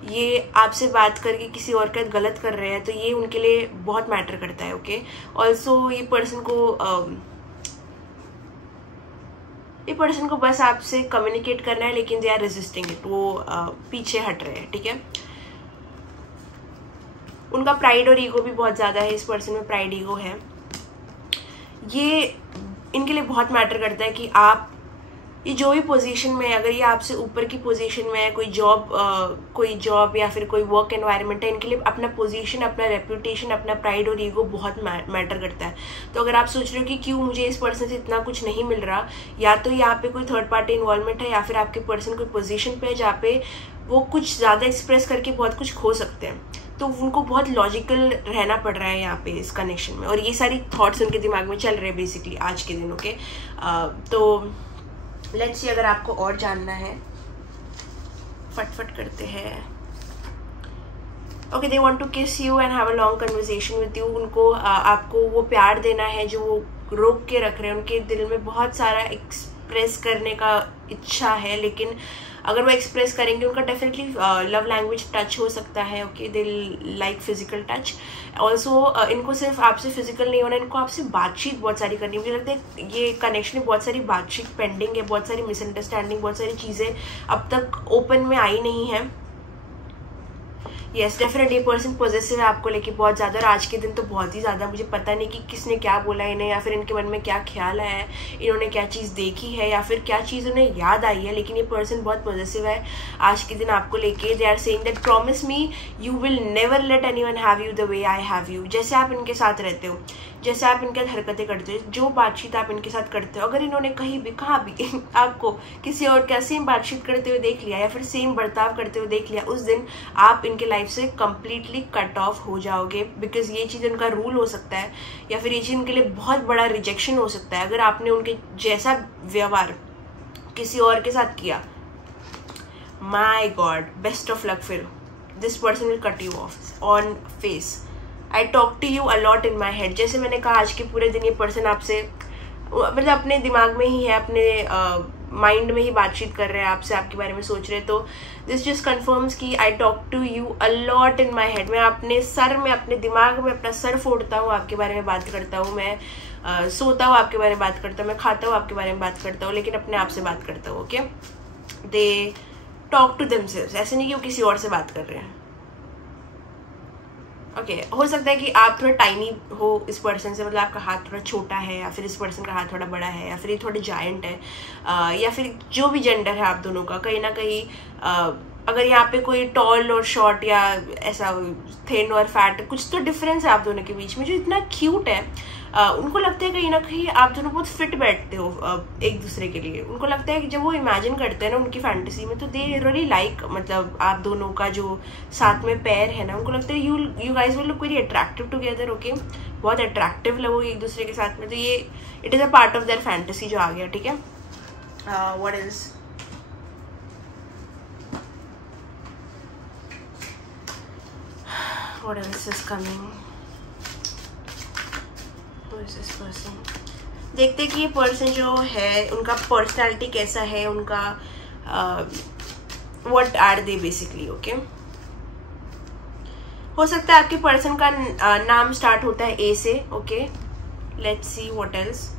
ये आपसे बात करके किसी और का गलत कर रहे हैं, तो ये उनके लिए बहुत मैटर करता है, ओके। ऑल्सो ये पर्सन को बस आपसे कम्युनिकेट करना है, लेकिन दे आर रेजिस्टिंग इट, वो पीछे हट रहे हैं, ठीक है। उनका प्राइड और ईगो भी बहुत ज़्यादा है, इस पर्सन में प्राइड ईगो है। ये इनके लिए बहुत मैटर करता है कि आप ये जो भी पोजीशन में है, अगर ये आपसे ऊपर की पोजीशन में है, कोई जॉब या फिर कोई वर्क एनवायरनमेंट है, इनके लिए अपना पोजीशन, अपना रेपुटेशन, अपना प्राइड और ईगो बहुत मैटर करता है। तो अगर आप सोच रहे हो कि क्यों मुझे इस पर्सन से इतना कुछ नहीं मिल रहा, या तो यहाँ पे कोई थर्ड पार्टी इन्वॉल्वमेंट है, या फिर आपके पर्सन कोई पोजीशन पे है जहाँ पे वो कुछ ज़्यादा एक्सप्रेस करके बहुत कुछ खो सकते हैं, तो उनको बहुत लॉजिकल रहना पड़ रहा है यहाँ पे इस कनेक्शन में, और ये सारी थॉट्स उनके दिमाग में चल रहे हैं बेसिकली आज के दिन, ओके। तो लेट्स सी, अगर आपको और जानना है, फटफट करते हैं। ओके, दे वांट टू किस you and have a long conversation with you. उनको आपको वो प्यार देना है जो वो रोक के रख रहे हैं, उनके दिल में बहुत सारा एक्सप्रेस करने का इच्छा है, लेकिन अगर वो एक्सप्रेस करेंगे, उनका डेफिनेटली लव लैंग्वेज टच हो सकता है, okay, they like physical touch. Also इनको सिर्फ आपसे फिजिकल नहीं होना, इनको आपसे बातचीत बहुत सारी करनी। मुझे लगता है ये कनेक्शन में बहुत सारी बातचीत पेंडिंग है, बहुत सारी मिसअंडरस्टैंडिंग, बहुत सारी चीज़ें अब तक ओपन में आई नहीं है। यस, डेफिनेटली पर्सन पॉजिटिव है आपको लेके बहुत ज़्यादा, और आज के दिन तो बहुत ही ज़्यादा। मुझे पता नहीं कि किसने क्या बोला इन्हें, या फिर इनके मन में क्या ख्याल आया है, इन्होंने क्या चीज़ देखी है, या फिर क्या चीज़ उन्हें याद आई है, लेकिन ये पर्सन बहुत पॉजिटिव है आज के दिन आपको लेके। They are saying that promise me you will never let anyone have you the way I have you. जैसे आप इनके साथ रहते हो, जैसे आप इनके साथ हरकतें करते हो, जो बातचीत आप इनके साथ करते हो, अगर इन्होंने कहीं भी कहाँ भी आपको किसी और का सेम बातचीत करते हुए देख लिया, या फिर सेम बर्ताव करते हुए देख लिया, उस दिन आप इनके लाइफ से कंप्लीटली कट ऑफ हो जाओगे, बिकॉज ये चीज़ उनका रूल हो सकता है, या फिर ये चीज़ उनके लिए बहुत बड़ा रिजेक्शन हो सकता है। अगर आपने उनके जैसा व्यवहार किसी और के साथ किया, my god, best of luck, फिर this person will cut you off on face, I talk to you a lot in my head. जैसे मैंने कहा आज के पूरे दिन ये पर्सन आपसे मतलब अपने दिमाग में ही है, अपने माइंड में ही बातचीत कर रहे हैं आपसे, आपके बारे में सोच रहे हैं। तो दिस जस्ट कन्फर्म्स कि I talk to you a lot in my head. मैं अपने सर में, अपने दिमाग में अपना सर फोड़ता हूँ, आपके बारे में बात करता हूँ। मैं सोता हूँ आपके बारे में बात करता हूँ, मैं खाता हूँ आपके बारे में बात करता हूँ, लेकिन अपने आप से बात करता हूँ। Okay, they talk to themselves. ऐसे नहीं कि वो किसी और से बात कर रहे हैं। ओके हो सकता है कि आप थोड़ा टाइनी हो इस पर्सन से, मतलब आपका हाथ थोड़ा छोटा है, या फिर इस पर्सन का हाथ थोड़ा बड़ा है, या फिर ये थोड़े जायंट है, या फिर जो भी जेंडर है आप दोनों का, कहीं ना कहीं अगर यहाँ पे कोई टॉल और शॉर्ट या ऐसा थिन और फैट, कुछ तो डिफरेंस है आप दोनों के बीच में जो इतना क्यूट है। उनको लगता है कहीं ना कहीं आप दोनों बहुत फिट बैठते हो एक दूसरे के लिए। उनको लगता है कि जब वो इमेजिन करते हैं ना उनकी फैंटेसी में, तो दे रियली लाइक, मतलब आप दोनों का जो साथ में पैर है ना, उनको लगता है you guys will look very attractive together. Okay, बहुत अट्रैक्टिव लगोगे एक दूसरे के साथ में। तो ये it is a part of their fantasy जो आ गया। ठीक है, what else? What else is coming? Who is this person? देखते हैं कि ये पर्सन जो है उनका पर्सनालिटी कैसा है, उनका what are they basically. Okay, हो सकता है आपके पर्सन का नाम स्टार्ट होता है ए से। Okay, let's see what else.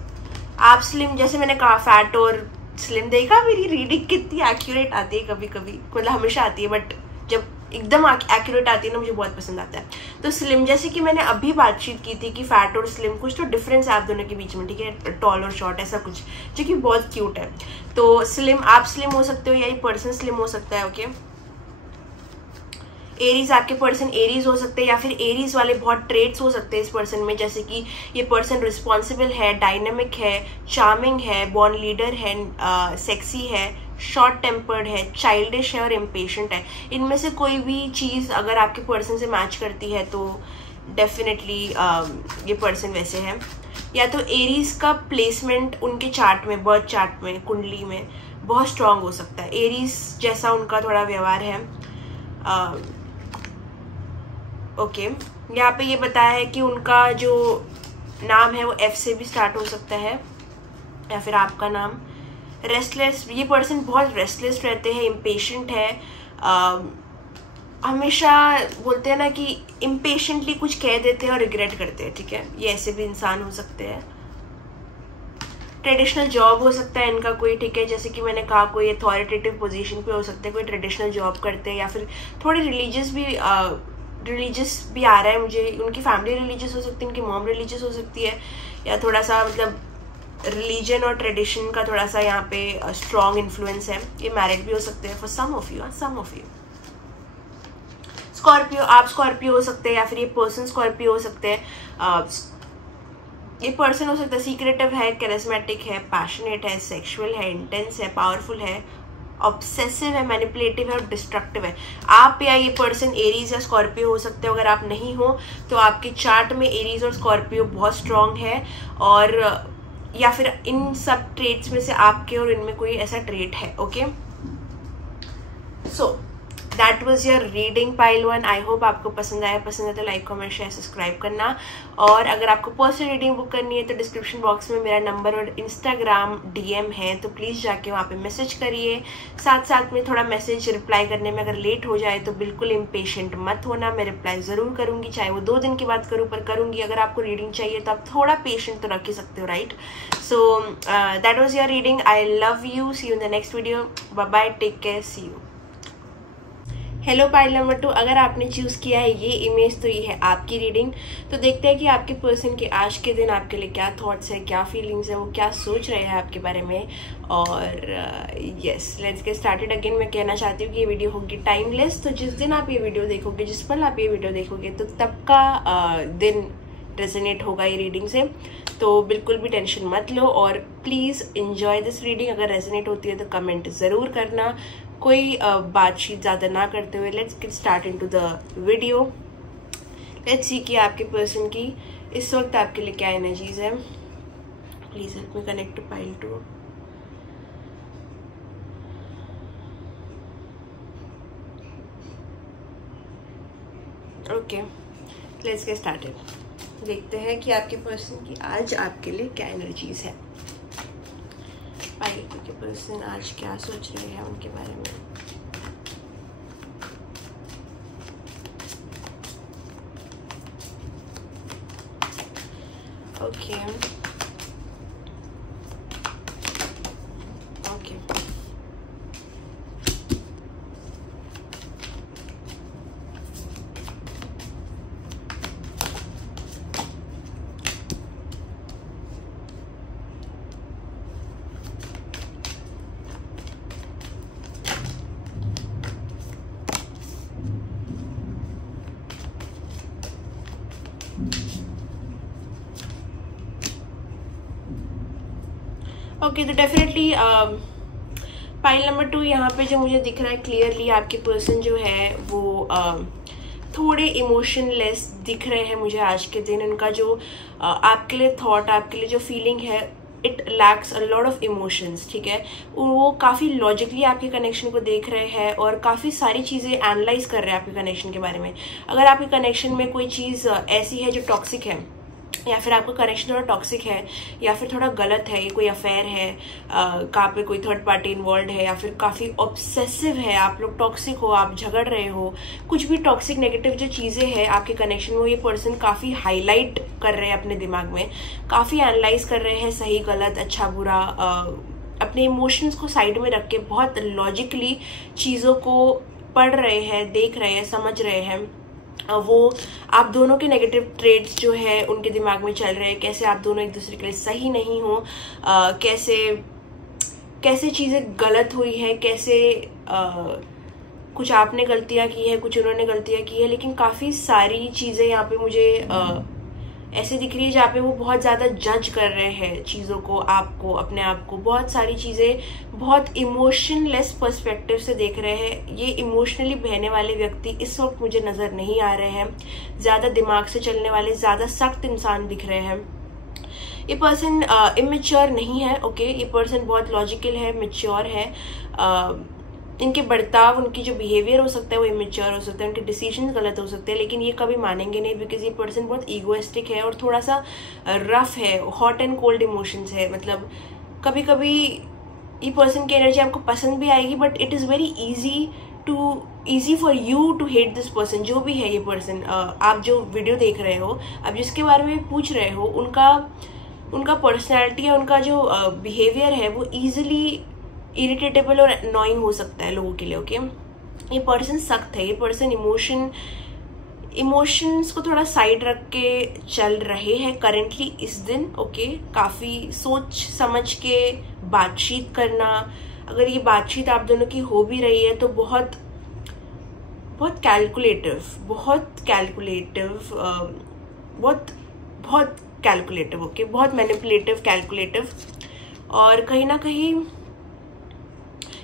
आप स्लिम, जैसे मैंने कहा फैट और स्लिम। देखा मेरी रीडिंग कितनी एक्यूरेट आती है, कभी कभी, मतलब हमेशा आती है, बट जब एकदम एक्यूरेट आती है ना मुझे बहुत पसंद आता है। तो स्लिम, जैसे कि मैंने अभी बातचीत की थी कि फैट और स्लिम कुछ तो डिफरेंस है आप दोनों के बीच में। ठीक है, टॉल और शॉर्ट ऐसा कुछ जो कि बहुत क्यूट है। तो स्लिम, आप स्लिम हो सकते हो या ये पर्सन स्लिम हो सकता है। ओके, एरीज, आपके पर्सन एरीज हो सकते हैं, या फिर एरीज वाले बहुत ट्रेड्स हो सकते हैं इस पर्सन में, जैसे कि ये पर्सन रिस्पॉन्सिबल है, डायनेमिक है, चार्मिंग है, बॉर्न लीडर है, सेक्सी है, शॉर्ट टेम्पर्ड है, चाइल्डिश है और इम्पेशेंट है। इनमें से कोई भी चीज़ अगर आपके पर्सन से मैच करती है तो डेफिनेटली ये पर्सन वैसे है। या तो एरीज का प्लेसमेंट उनके चार्ट में, बर्थ चार्ट में, कुंडली में बहुत स्ट्रांग हो सकता है। एरीज जैसा उनका थोड़ा व्यवहार है। ओके, यहाँ पे ये बताया है कि उनका जो नाम है वो एफ से भी स्टार्ट हो सकता है, या फिर आपका नाम। रेस्टलेस, ये पर्सन बहुत रेस्टलेस रहते हैं, इम्पेशेंट है, हमेशा बोलते हैं ना कि इम्पेशेंटली कुछ कह देते हैं और रिग्रेट करते हैं। ठीक है, ये ऐसे भी इंसान हो सकते हैं। ट्रेडिशनल जॉब हो सकता है इनका कोई। ठीक है, जैसे कि मैंने कहा कोई अथॉरिटेटिव पोजीशन पे हो सकते हैं, कोई ट्रेडिशनल जॉब करते हैं, या फिर थोड़े रिलीजियस भी आ रहा है मुझे। उनकी फैमिली रिलीजियस हो सकती है, उनकी मॉम रिलीजियस हो सकती है, या थोड़ा सा मतलब रिलीजन और ट्रेडिशन का थोड़ा सा यहाँ पे स्ट्रॉन्ग इन्फ्लुएंस है। ये मैरिड भी हो सकते हैं for some of you, some of you. Scorpio, आप स्कॉर्पियो हो सकते हैं, या फिर ये पर्सन स्कॉर्पियो हो सकते हैं। ये पर्सन हो सकता है सीक्रेटिव है, कैरिस्मेटिक है, पैशनेट है, सेक्सुअल है, इंटेंस है, पावरफुल है, ऑब्सेसिव है, मैनिपुलेटिव है और डिस्ट्रक्टिव है। आप या ये पर्सन एरीज या स्कॉर्पियो हो सकते हो। अगर आप नहीं हो तो आपके चार्ट में एरीज और स्कॉर्पियो बहुत स्ट्रांग है, और या फिर इन सब ट्रेट्स में से आपके और इनमें कोई ऐसा ट्रेट है। Okay, so that was your reading pile 1। I hope आपको पसंद आया। पसंद है तो लाइक, कमेंट, शेयर, सब्सक्राइब करना। और अगर आपको पर्सनल रीडिंग बुक करनी है तो डिस्क्रिप्शन बॉक्स में मेरा नंबर और इंस्टाग्राम DM है, तो प्लीज़ जाके वहाँ पे मैसेज करिए। साथ साथ में थोड़ा मैसेज रिप्लाई करने में अगर लेट हो जाए तो बिल्कुल इम्पेशेंट मत होना, मैं रिप्लाई ज़रूर करूँगी, चाहे वो 2 दिन के बाद करूँ पर करूँगी। अगर आपको रीडिंग चाहिए तो आप थोड़ा पेशेंट तो रख ही सकते हो, right? So that was your reading. I love you, see you in the next video, bye bye, take care, see you. Hello pile number 2, अगर आपने चूज़ किया है ये इमेज तो ये है आपकी रीडिंग। तो देखते हैं कि आपके पर्सन के आज के दिन आपके लिए क्या थॉट्स है, क्या फीलिंग्स है, वो क्या सोच रहे हैं आपके बारे में। और yes, let's get started again. मैं कहना चाहती हूँ कि ये वीडियो होगी टाइमलेस। तो जिस दिन आप ये वीडियो देखोगे, जिस पल आप ये वीडियो देखोगे, तो तब का दिन रेजोनेट होगा ये रीडिंग से। तो बिल्कुल भी टेंशन मत लो, और प्लीज़ एंजॉय दिस रीडिंग। अगर रेजोनेट होती है तो कमेंट ज़रूर करना। कोई बातचीत ज़्यादा ना करते हुए let's get start into the video. Let's see कि आपके पर्सन की इस वक्त आपके लिए क्या एनर्जीज है। Please help me connect to pile 2। Okay, let's get started. देखते हैं कि आपके पर्सन की आज आपके लिए क्या एनर्जीज है। पाइल के पर्सन आज क्या सोच रहे हैं उनके बारे में। ओके ओके ओके, तो डेफिनेटली पाइल नंबर 2 यहाँ पे जो मुझे दिख रहा है क्लियरली, आपके पर्सन जो है वो थोड़े इमोशनलेस दिख रहे हैं मुझे आज के दिन। उनका जो आपके लिए थॉट, आपके लिए जो फीलिंग है, it lacks a lot of emotions, ठीक है। वो काफ़ी लॉजिकली आपके कनेक्शन को देख रहे हैं और काफ़ी सारी चीज़ें एनालाइज कर रहे हैं आपके कनेक्शन के बारे में। अगर आपके कनेक्शन में कोई चीज़ ऐसी है जो टॉक्सिक है, या फिर आपका कनेक्शन थोड़ा टॉक्सिक है, या फिर थोड़ा गलत है, ये कोई अफेयर है, कहाँ पे कोई थर्ड पार्टी इन्वॉल्व है, या फिर काफ़ी ऑब्सेसिव है, आप लोग टॉक्सिक हो, आप झगड़ रहे हो, कुछ भी टॉक्सिक नेगेटिव जो चीज़ें हैं आपके कनेक्शन में, ये पर्सन काफ़ी हाईलाइट कर रहे हैं अपने दिमाग में, काफ़ी एनालाइज कर रहे हैं सही गलत अच्छा बुरा, अपने इमोशंस को साइड में रख के बहुत लॉजिकली चीज़ों को पढ़ रहे हैं, देख रहे हैं, समझ रहे हैं। वो आप दोनों के नेगेटिव ट्रेड्स जो है उनके दिमाग में चल रहे हैं, कैसे आप दोनों एक दूसरे के लिए सही नहीं हो, कैसे कैसे चीज़ें गलत हुई है, कैसे कुछ आपने गलतियां की है, कुछ उन्होंने गलतियां की है, लेकिन काफ़ी सारी चीज़ें यहाँ पे मुझे ऐसे दिख रही है जहाँ पे वो बहुत ज़्यादा जज कर रहे हैं चीज़ों को, आपको, अपने आप को, बहुत सारी चीज़ें बहुत इमोशनलेस पर्सपेक्टिव से देख रहे हैं। ये इमोशनली बहने वाले व्यक्ति इस वक्त मुझे नज़र नहीं आ रहे हैं, ज़्यादा दिमाग से चलने वाले, ज़्यादा सख्त इंसान दिख रहे हैं। ये पर्सन इमेच्योर नहीं है, ओके। ये पर्सन बहुत लॉजिकल है, मेच्योर है। इनके बर्ताव, उनकी जो बिहेवियर हो सकता है वो इमेच्योर हो सकता है, उनके डिसीजन गलत हो सकते हैं, लेकिन ये कभी मानेंगे नहीं, बिकॉज ये पर्सन बहुत ईगोइस्टिक है और थोड़ा सा रफ है, हॉट एंड कोल्ड इमोशंस है। मतलब कभी कभी ये पर्सन की एनर्जी आपको पसंद भी आएगी, but it is very easy for you to hate this person. जो भी है ये पर्सन, आप जो वीडियो देख रहे हो, आप जिसके बारे में पूछ रहे हो, उनका पर्सनैलिटी या उनका जो बिहेवियर है वो ईजिली इरिटेटेबल और अननोइंग हो सकता है लोगों के लिए, ओके। ये पर्सन सख्त है, ये पर्सन इमोशंस को थोड़ा साइड रख के चल रहे हैं करेंटली इस दिन, ओके। काफ़ी सोच समझ के बातचीत करना, अगर ये बातचीत आप दोनों की हो भी रही है तो बहुत बहुत कैलकुलेटिव, ओके, बहुत मैनिपुलेटिव, कैलकुलेटिव। और कहीं ना कहीं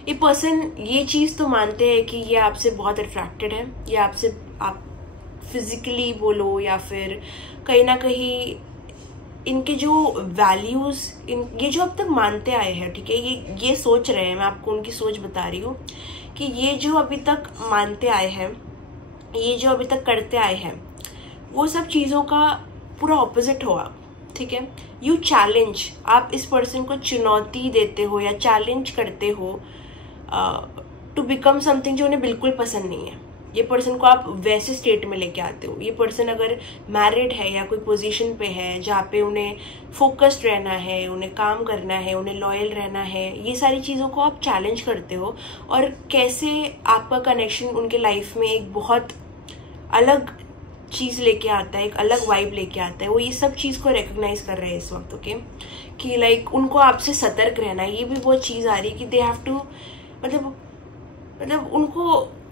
ये पर्सन ये चीज़ तो मानते हैं कि ये आपसे बहुत अट्रैक्टेड है, ये आपसे, आप फिजिकली बोलो या फिर कहीं ना कहीं इनके जो वैल्यूज़, ये जो अब तक मानते आए हैं, ठीक है, ये सोच रहे हैं, मैं आपको उनकी सोच बता रही हूँ कि ये जो अभी तक मानते आए हैं, ये जो अभी तक करते आए हैं, वो सब चीज़ों का पूरा ऑपोजिट हो आप, ठीक है। यू चैलेंज, आप इस पर्सन को चुनौती देते हो या चैलेंज करते हो टू बिकम समथिंग जो उन्हें बिल्कुल पसंद नहीं है। ये पर्सन को आप वैसे स्टेट में लेके आते हो। ये पर्सन अगर मैरिड है या कोई पोजीशन पे है जहाँ पे उन्हें फोकस्ड रहना है, उन्हें काम करना है, उन्हें लॉयल रहना है, ये सारी चीज़ों को आप चैलेंज करते हो, और कैसे आपका कनेक्शन उनके लाइफ में एक बहुत अलग चीज़ लेके आता है, एक अलग वाइब लेके आता है। वो ये सब चीज़ को रिकॉग्नाइज कर रहे हैं इस वक्त, ओके, कि लाइक उनको आपसे सतर्क रहना है। ये भी बहुत चीज़ आ रही है कि दे हैव टू, मतलब उनको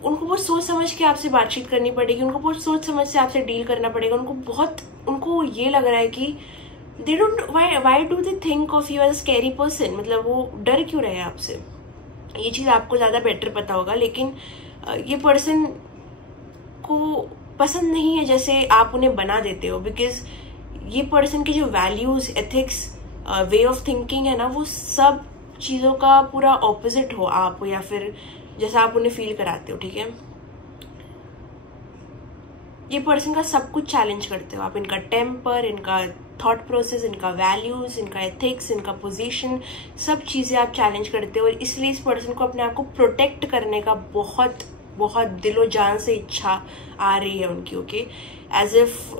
बहुत सोच समझ के आपसे बातचीत करनी पड़ेगी, उनको बहुत सोच समझ से आपसे डील करना पड़ेगा। उनको ये लग रहा है कि they don't, why do they think of you as a scary person, मतलब वो डर क्यों रहे आपसे। ये चीज़ आपको ज़्यादा बेटर पता होगा, लेकिन ये पर्सन को पसंद नहीं है जैसे आप उन्हें बना देते हो, बिकॉज ये पर्सन की जो values, ethics, way of thinking है ना, वो सब चीज़ों का पूरा ऑपोजिट हो आप, या फिर जैसा आप उन्हें फील कराते हो, ठीक है। ये पर्सन का सब कुछ चैलेंज करते हो आप, इनका टेम्पर, इनका थॉट प्रोसेस, इनका वैल्यूज, इनका एथिक्स, इनका पोजीशन, सब चीज़ें आप चैलेंज करते हो। और इसलिए इस पर्सन को अपने आप को प्रोटेक्ट करने का बहुत बहुत दिलो जान से इच्छा आ रही है उनकी। ओके, एज इफ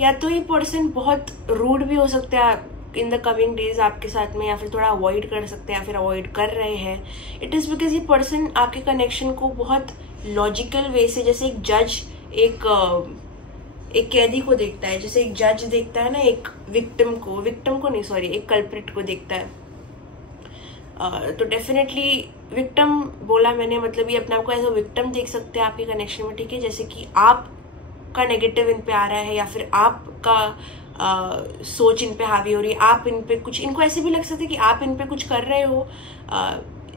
या तो ये पर्सन बहुत रूड भी हो सकता है इन द कमिंग डेज आपके साथ में, या फिर थोड़ा अवॉइड कर सकते हैं, या फिर अवॉइड कर रहे हैं। इट इज़ बिकॉज ये पर्सन आपके कनेक्शन को बहुत लॉजिकल वे से, जैसे एक जज एक कैदी को देखता है, जैसे एक जज देखता है ना एक विक्टिम को नहीं सॉरी, एक कल्प्रिट को देखता है। तो डेफिनेटली विक्टिम बोला मैंने, मतलब ये अपने आप को एज अ विक्टिम देख सकते हैं आपके कनेक्शन में। ठीक है, जैसे कि आपका नेगेटिव इन पे आ रहा है, या फिर आपका सोच इन पे हावी हो रही है, आप इन पे कुछ, इनको ऐसे भी लग सकता है कि आप इन पे कुछ कर रहे हो,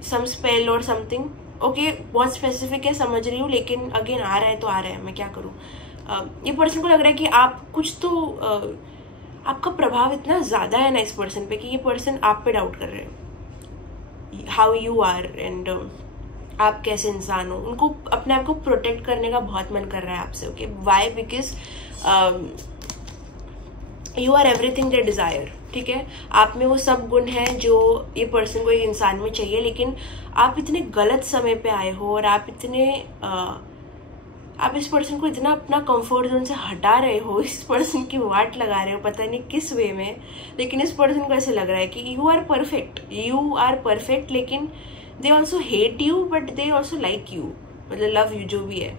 सम स्पेल और समथिंग। ओके, बहुत स्पेसिफिक है, समझ रही हूँ, लेकिन अगेन आ रहा है तो आ रहा है, मैं क्या करूँ। ये पर्सन को लग रहा है कि आप कुछ तो आपका प्रभाव इतना ज़्यादा है ना इस पर्सन पे कि ये पर्सन आप पे डाउट कर रहे हैं, हाउ यू आर एंड आप कैसे इंसान हो। उनको अपने आप को प्रोटेक्ट करने का बहुत मन कर रहा है आपसे। Okay, why? Because you are everything they desire. ठीक है, आप में वो सब गुण हैं जो ये पर्सन को एक इंसान में चाहिए, लेकिन आप इतने गलत समय पे आए हो, और आप इतने आप इस पर्सन को इतना अपना कंफर्ट जोन से हटा रहे हो, इस पर्सन की वाट लगा रहे हो, पता नहीं किस वे में, लेकिन इस पर्सन को ऐसे लग रहा है कि यू आर परफेक्ट, लेकिन they also hate you but they also like you, मतलब लव यू, जो भी है,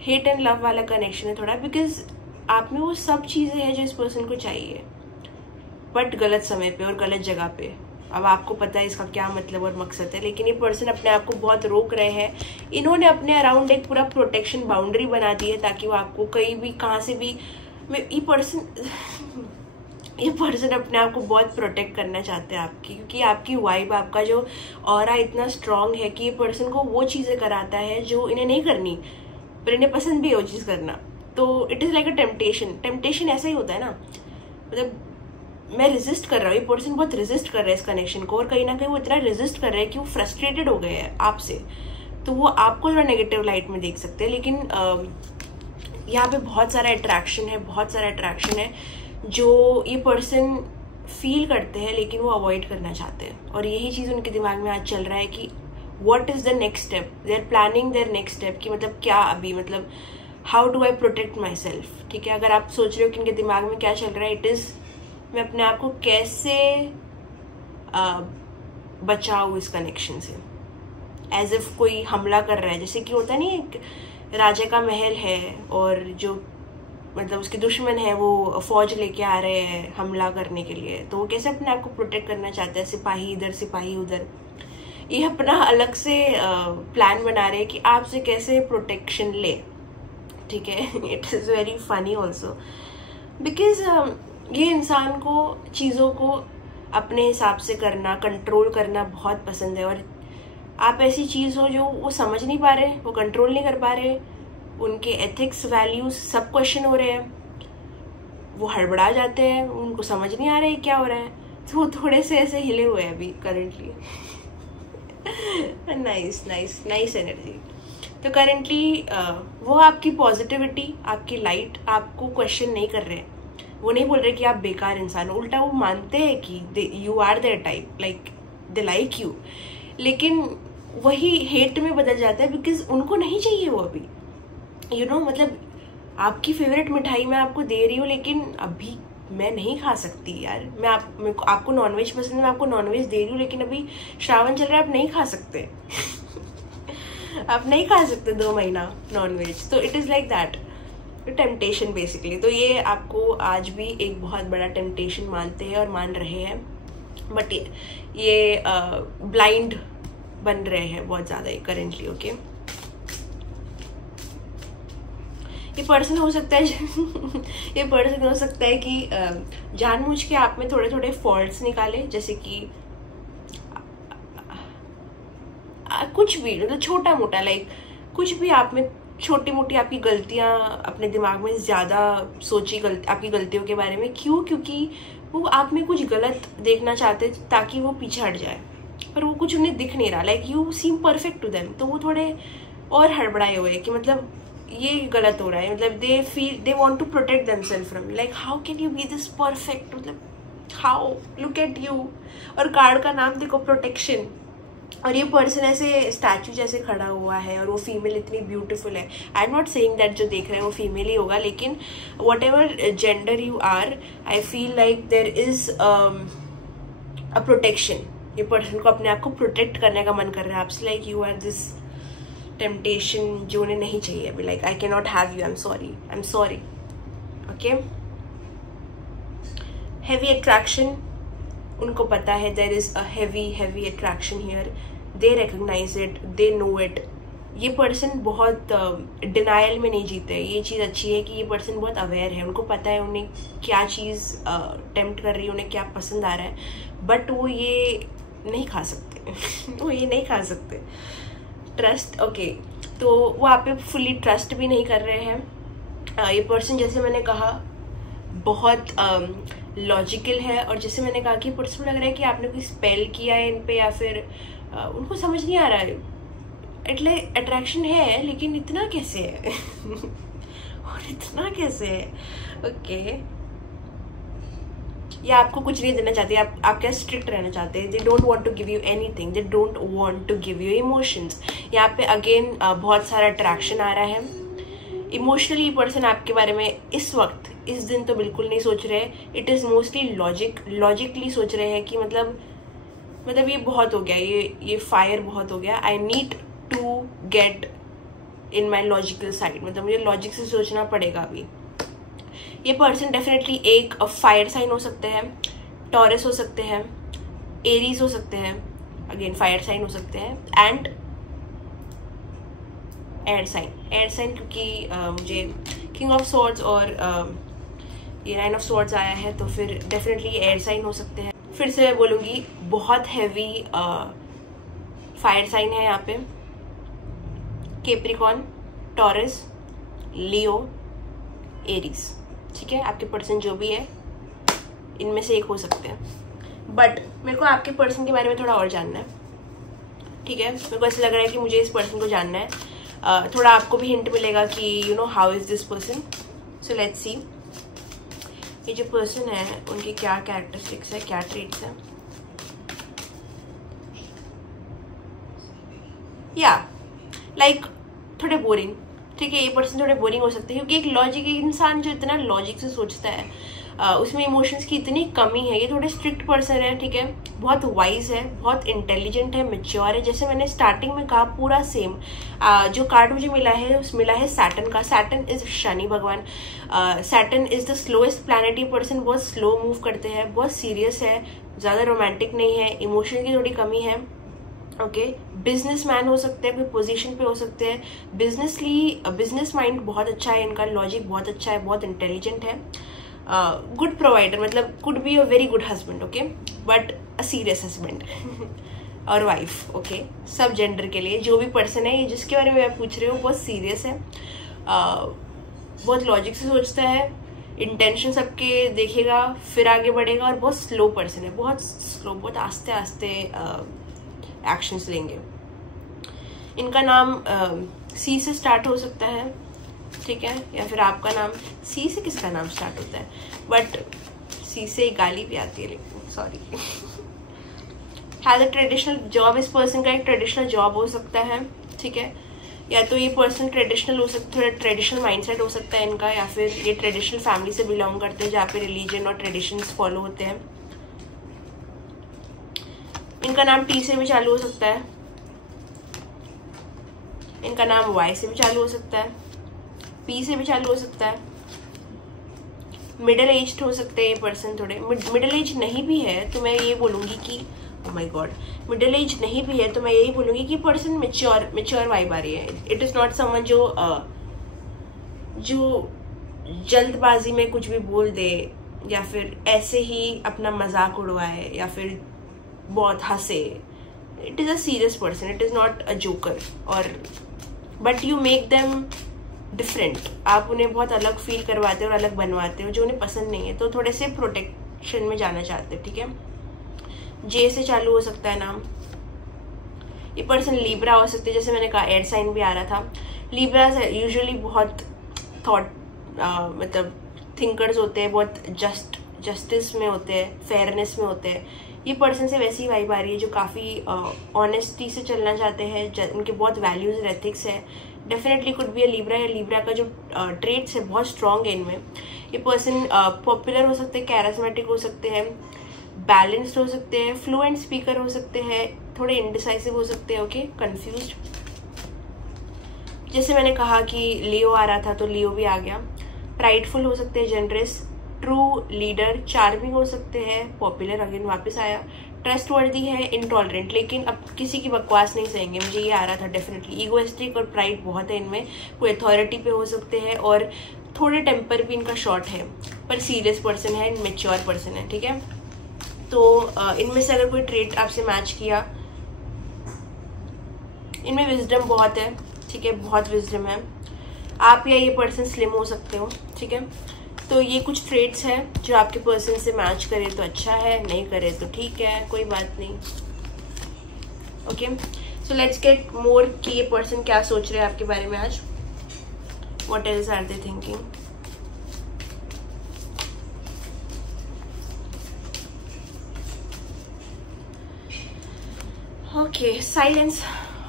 हेट एंड लव वाला कनेक्शन है थोड़ा। बिकॉज आप में वो सब चीज़ें हैं जो इस पर्सन को चाहिए, बट गलत समय पे और गलत जगह पे। अब आपको पता है इसका क्या मतलब और मकसद है, लेकिन ये पर्सन अपने आप को बहुत रोक रहे हैं। इन्होंने अपने अराउंड एक पूरा प्रोटेक्शन बाउंड्री बना दी है, ताकि वो आपको कहीं भी कहाँ से भी ये पर्सन अपने आप को बहुत प्रोटेक्ट करना चाहते हैं आपकी, क्योंकि आपकी वाइब, आपका जो ऑरा इतना स्ट्रांग है कि ये पर्सन को वो चीज़ें कराता है जो इन्हें नहीं करनी, पर इन्हें पसंद भी है वो चीज़ करना। तो it is like a temptation ऐसा ही होता है ना, मतलब मैं रेजिस्ट कर रहा हूँ, ये पर्सन बहुत रेजिस्ट कर रहा है इस कनेक्शन को, और कहीं ना कहीं वो इतना रेजिस्ट कर रहा है कि वो फ्रस्ट्रेटेड हो गए हैं आपसे, तो वो आपको थोड़ा नेगेटिव लाइट में देख सकते हैं। लेकिन यहाँ पे बहुत सारा अट्रैक्शन है जो ये पर्सन फील करते हैं, लेकिन वो अवॉइड करना चाहते हैं, और यही चीज़ उनके दिमाग में आज चल रहा है कि what is the next step, they are planning their next step, कि मतलब क्या अभी, मतलब how do I protect myself. ठीक है, अगर आप सोच रहे हो कि इनके दिमाग में क्या चल रहा है, इट इज़ मैं अपने आप को कैसे बचाऊँ इस कनेक्शन से, एज इफ कोई हमला कर रहा है, जैसे कि होता नहीं, एक राजा का महल है और जो मतलब उसके दुश्मन है वो फौज लेके आ रहे हैं हमला करने के लिए, तो वो कैसे अपने आप को प्रोटेक्ट करना चाहते हैं, सिपाही इधर सिपाही उधर। ये अपना अलग से प्लान बना रहे हैं कि आपसे कैसे प्रोटेक्शन ले। ठीक है, it is very funny also, because ये इंसान को चीज़ों को अपने हिसाब से करना, कंट्रोल करना बहुत पसंद है, और आप ऐसी चीज़ हो जो वो समझ नहीं पा रहे, वो कंट्रोल नहीं कर पा रहे, उनके एथिक्स वैल्यूज सब क्वेश्चन हो रहे हैं, वो हड़बड़ा जाते हैं, उनको समझ नहीं आ रहा है क्या हो रहा है, तो वो थोड़े से ऐसे हिले हुए हैं अभी करेंटली। Nice energy. तो करेंटली वो आपकी पॉजिटिविटी, आपकी लाइट, आपको क्वेश्चन नहीं कर रहे हैं, वो नहीं बोल रहे कि आप बेकार इंसान हो, उल्टा वो मानते हैं कि you are their type, like they like you, लेकिन वही हेट में बदल जाता है, बिकॉज उनको नहीं चाहिए वो अभी, यू नो, मतलब आपकी फेवरेट मिठाई मैं आपको दे रही हूँ, लेकिन अभी मैं नहीं खा सकती यार, आपको नॉनवेज पसंद है, मैं आपको नॉनवेज दे रही हूँ, लेकिन अभी श्रावण चल रहा है, आप नहीं खा सकते। आप नहीं खा सकते 2 महीना नॉनवेज, तो it is like that temptation basically. तो ये आपको आज भी एक बहुत बड़ा टेम्पटेशन मानते हैं और मान रहे हैं, बट ये ब्लाइंड बन रहे हैं बहुत ज़्यादा करेंटली। ओके, ये पर्सन हो सकता है ये पर्सन हो सकता है कि जानबूझ के आप में थोड़े थोड़े फॉल्ट्स निकाले, जैसे कि कुछ भी, मतलब छोटा मोटा, लाइक कुछ भी आप में छोटी मोटी आपकी गलतियां अपने दिमाग में ज़्यादा सोची आपकी गलतियों के बारे में। क्यों? क्योंकि वो आप में कुछ गलत देखना चाहते ताकि वो पीछे हट जाए। पर वो कुछ उन्हें दिख नहीं रहा, like you seem perfect to them, तो वो थोड़े और हड़बड़ाए हुए कि मतलब ये गलत हो रहा है, मतलब they feel they want to protect themselves from you, like how can you be this perfect, मतलब हाउ, लुक एट यू। और कार्ड का नाम देखो, प्रोटेक्शन, और ये पर्सन ऐसे स्टैचू जैसे खड़ा हुआ है और वो फीमेल इतनी ब्यूटीफुल है। I am not saying that जो देख रहे हैं वो फीमेल ही होगा, लेकिन whatever gender you are, I feel like there is a protection. ये पर्सन को अपने आप को प्रोटेक्ट करने का मन कर रहा है आपसे, like you are this temptation जो उन्हें नहीं चाहिए अभी, like I can not have you, I am sorry, okay. Heavy attraction, उनको पता है there is a heavy attraction here, they recognize it, they know it. ये पर्सन बहुत डिनायल में नहीं जीते, ये चीज़ अच्छी है कि ये पर्सन बहुत अवेयर है, उनको पता है उन्हें क्या चीज़ टेम्प्ट कर रही है, उन्हें क्या पसंद आ रहा है, बट वो ये नहीं खा सकते वो ये नहीं खा सकते। ट्रस्ट, ओके, तो वो आप पे फुली ट्रस्ट भी नहीं कर रहे हैं। ये पर्सन, जैसे मैंने कहा, बहुत लॉजिकल है, और जैसे मैंने कहा कि पर्सन लग रहा है कि आपने कोई स्पेल किया है इन पे, या फिर उनको समझ नहीं आ रहा है, એટલે अट्रैक्शन है लेकिन इतना कैसे है और इतना कैसे है, ओके। या आपको कुछ नहीं देना चाहते, आप क्या स्ट्रिक्ट रहना चाहते हैं, they don't want to give you anything, they don't want to give you emotions. यहाँ पे अगेन बहुत सारा अट्रैक्शन आ रहा है। इमोशनली ये पर्सन आपके बारे में इस वक्त, इस दिन तो बिल्कुल नहीं सोच रहे, इट इज़ मोस्टली लॉजिकली सोच रहे हैं कि मतलब ये बहुत हो गया, ये फायर बहुत हो गया, I need to get in my logical side, मतलब मुझे लॉजिक से सोचना पड़ेगा अभी। ये पर्सन डेफिनेटली एक फायर साइन हो सकते हैं, टॉरस हो सकते हैं, एरीज हो सकते हैं, अगेन फायर साइन हो सकते हैं, एंड एयर साइन, क्योंकि मुझे किंग ऑफ स्वॉर्ड्स और ये नाइन ऑफ स्वॉर्ड्स आया है, तो फिर डेफिनेटली एयर साइन हो सकते हैं। फिर से मैं बोलूँगी, बहुत हैवी फायर साइन है यहाँ पे, कैप्रिकॉर्न, टॉरस, लियो, एरीज, ठीक है। आपके पर्सन जो भी है इनमें से एक हो सकते हैं, बट मेरे को आपके पर्सन के बारे में थोड़ा और जानना है, ठीक है। मेरे को ऐसा लग रहा है कि मुझे इस पर्सन को जानना है, थोड़ा आपको भी हिंट मिलेगा कि you know how is this person. So let's see, ये जो पर्सन है उनकी क्या कैरेक्टरिस्टिक्स है, क्या ट्रेट्स है। या लाइक थोड़े बोरिंग, ठीक है। ये पर्सन थोड़े बोरिंग हो सकते हैं, क्योंकि एक लॉजिक, इंसान जो इतना लॉजिक से सोचता है उसमें इमोशंस की इतनी कमी है। ये थोड़े स्ट्रिक्ट पर्सन है, ठीक है, बहुत वाइज है, बहुत इंटेलिजेंट है, मैच्योर है। जैसे मैंने स्टार्टिंग में कहा, पूरा सेम जो कार्ड मुझे मिला है सैटर्न का। सैटर्न इज शनि भगवान, Saturn is the slowest planet. ये पर्सन बहुत स्लो मूव करते हैं, बहुत सीरियस है, ज़्यादा रोमांटिक नहीं है, इमोशन की थोड़ी कमी है, ओके। बिजनेस मैन हो सकते हैं, कोई पोजीशन पे हो सकते हैं, बिजनेस माइंड बहुत अच्छा है इनका, लॉजिक बहुत अच्छा है, बहुत इंटेलिजेंट है, गुड प्रोवाइडर, मतलब could be a very good husband, okay, but a serious husband और वाइफ, ओके। सब जेंडर के लिए जो भी पर्सन है, ये जिसके बारे में मैं पूछ रही हूँ, बहुत सीरियस है, बहुत लॉजिक से सोचता है, इंटेंशन सबके देखेगा फिर आगे बढ़ेगा, और बहुत स्लो पर्सन है, बहुत स्लो, बहुत आस्ते आस्ते एक्शंस लेंगे। इनका नाम सी से स्टार्ट हो सकता है, ठीक है, या फिर आपका नाम सी से, किसका नाम स्टार्ट होता है, बट सी से गाली भी आती है, लेकिन sorry. Has a traditional job, इस पर्सन का एक ट्रेडिशनल जॉब हो सकता है, ठीक है, या तो ये पर्सन ट्रेडिशनल हो सकता है, थोड़ा ट्रेडिशनल माइंडसेट हो सकता है इनका, या फिर ये ट्रेडिशनल फैमिली से बिलोंग करते हैं जहाँ पे रिलीजन और ट्रेडिशंस फॉलो होते हैं। इनका नाम टी से भी चालू हो सकता है, इनका नाम वाई से भी चालू हो सकता है, पी से भी चालू हो सकता है, मिडिल एज हो सकते हैं ये पर्सन। थोड़े मिडिल एज नहीं भी है तो मैं ये बोलूँगी कि oh my God, middle age नहीं भी है तो मैं यही बोलूँगी कि पर्सन मेच्योर वाइब आ रही है। इट इज़ नॉट समवन जो जल्दबाजी में कुछ भी बोल दे, या फिर ऐसे ही अपना मजाक उड़वाए, या फिर बहुत हंसे। It is a serious person, it is not a joker, और but you make them different. आप उन्हें बहुत अलग फील करवाते हो और अलग बनवाते हो जो उन्हें पसंद नहीं है, तो थोड़े से प्रोटेक्शन में जाना चाहते हैं, ठीक है। जे से चालू हो सकता है नाम, ये पर्सन लीब्रा हो सकते हैं, जैसे मैंने कहा एयर साइन भी आ रहा था। लीब्रा यूजुअली बहुत मतलब थिंकर्स होते हैं, बहुत जस्टिस में होते हैं, फेयरनेस में होते हैं। ये पर्सन से वैसी वाइब आ रही है जो काफ़ी ऑनेस्टी से चलना चाहते हैं, उनके बहुत वैल्यूज़ और एथिक्स है। Definitely could be a Libra, या लीब्रा का जो ट्रेट्स है बहुत स्ट्रॉन्ग है इनमें। ये पर्सन पॉपुलर हो सकते हैं, कैरिस्मेटिक हो सकते हैं, बैलेंस्ड हो सकते हैं, फ्लुएंट स्पीकर हो सकते हैं, थोड़े इंडिसाइसिव हो सकते हैं, ओके, कंफ्यूज्ड। जैसे मैंने कहा कि लियो आ रहा था तो लियो भी आ गया। प्राइडफुल हो सकते हैं, जनरस, ट्रू लीडर, चार्मिंग हो सकते हैं, पॉपुलर अगेन वापस आया, ट्रस्टवर्दी है, इंटॉलरेंट, लेकिन अब किसी की बकवास नहीं सहेंगे, मुझे ये आ रहा था डेफिनेटली। ईगोइस्टिक और प्राइड बहुत है इनमें, कोई अथॉरिटी पे हो सकते हैं, और थोड़े टेम्पर भी इनका शॉर्ट है, पर सीरियस पर्सन है, मेच्योर पर्सन है, ठीक है। तो इनमें से अगर कोई ट्रेट आपसे मैच किया, इनमें विजडम बहुत है, ठीक है, बहुत विजडम है। आप या ये पर्सन स्लिम हो सकते हो, ठीक है। तो ये कुछ ट्रेट्स हैं जो आपके पर्सन से मैच करे तो अच्छा है, नहीं करे तो ठीक है, कोई बात नहीं, okay. So let's get more कि ये पर्सन क्या सोच रहे हैं आपके बारे में आज, what else are they thinking. Okay, silence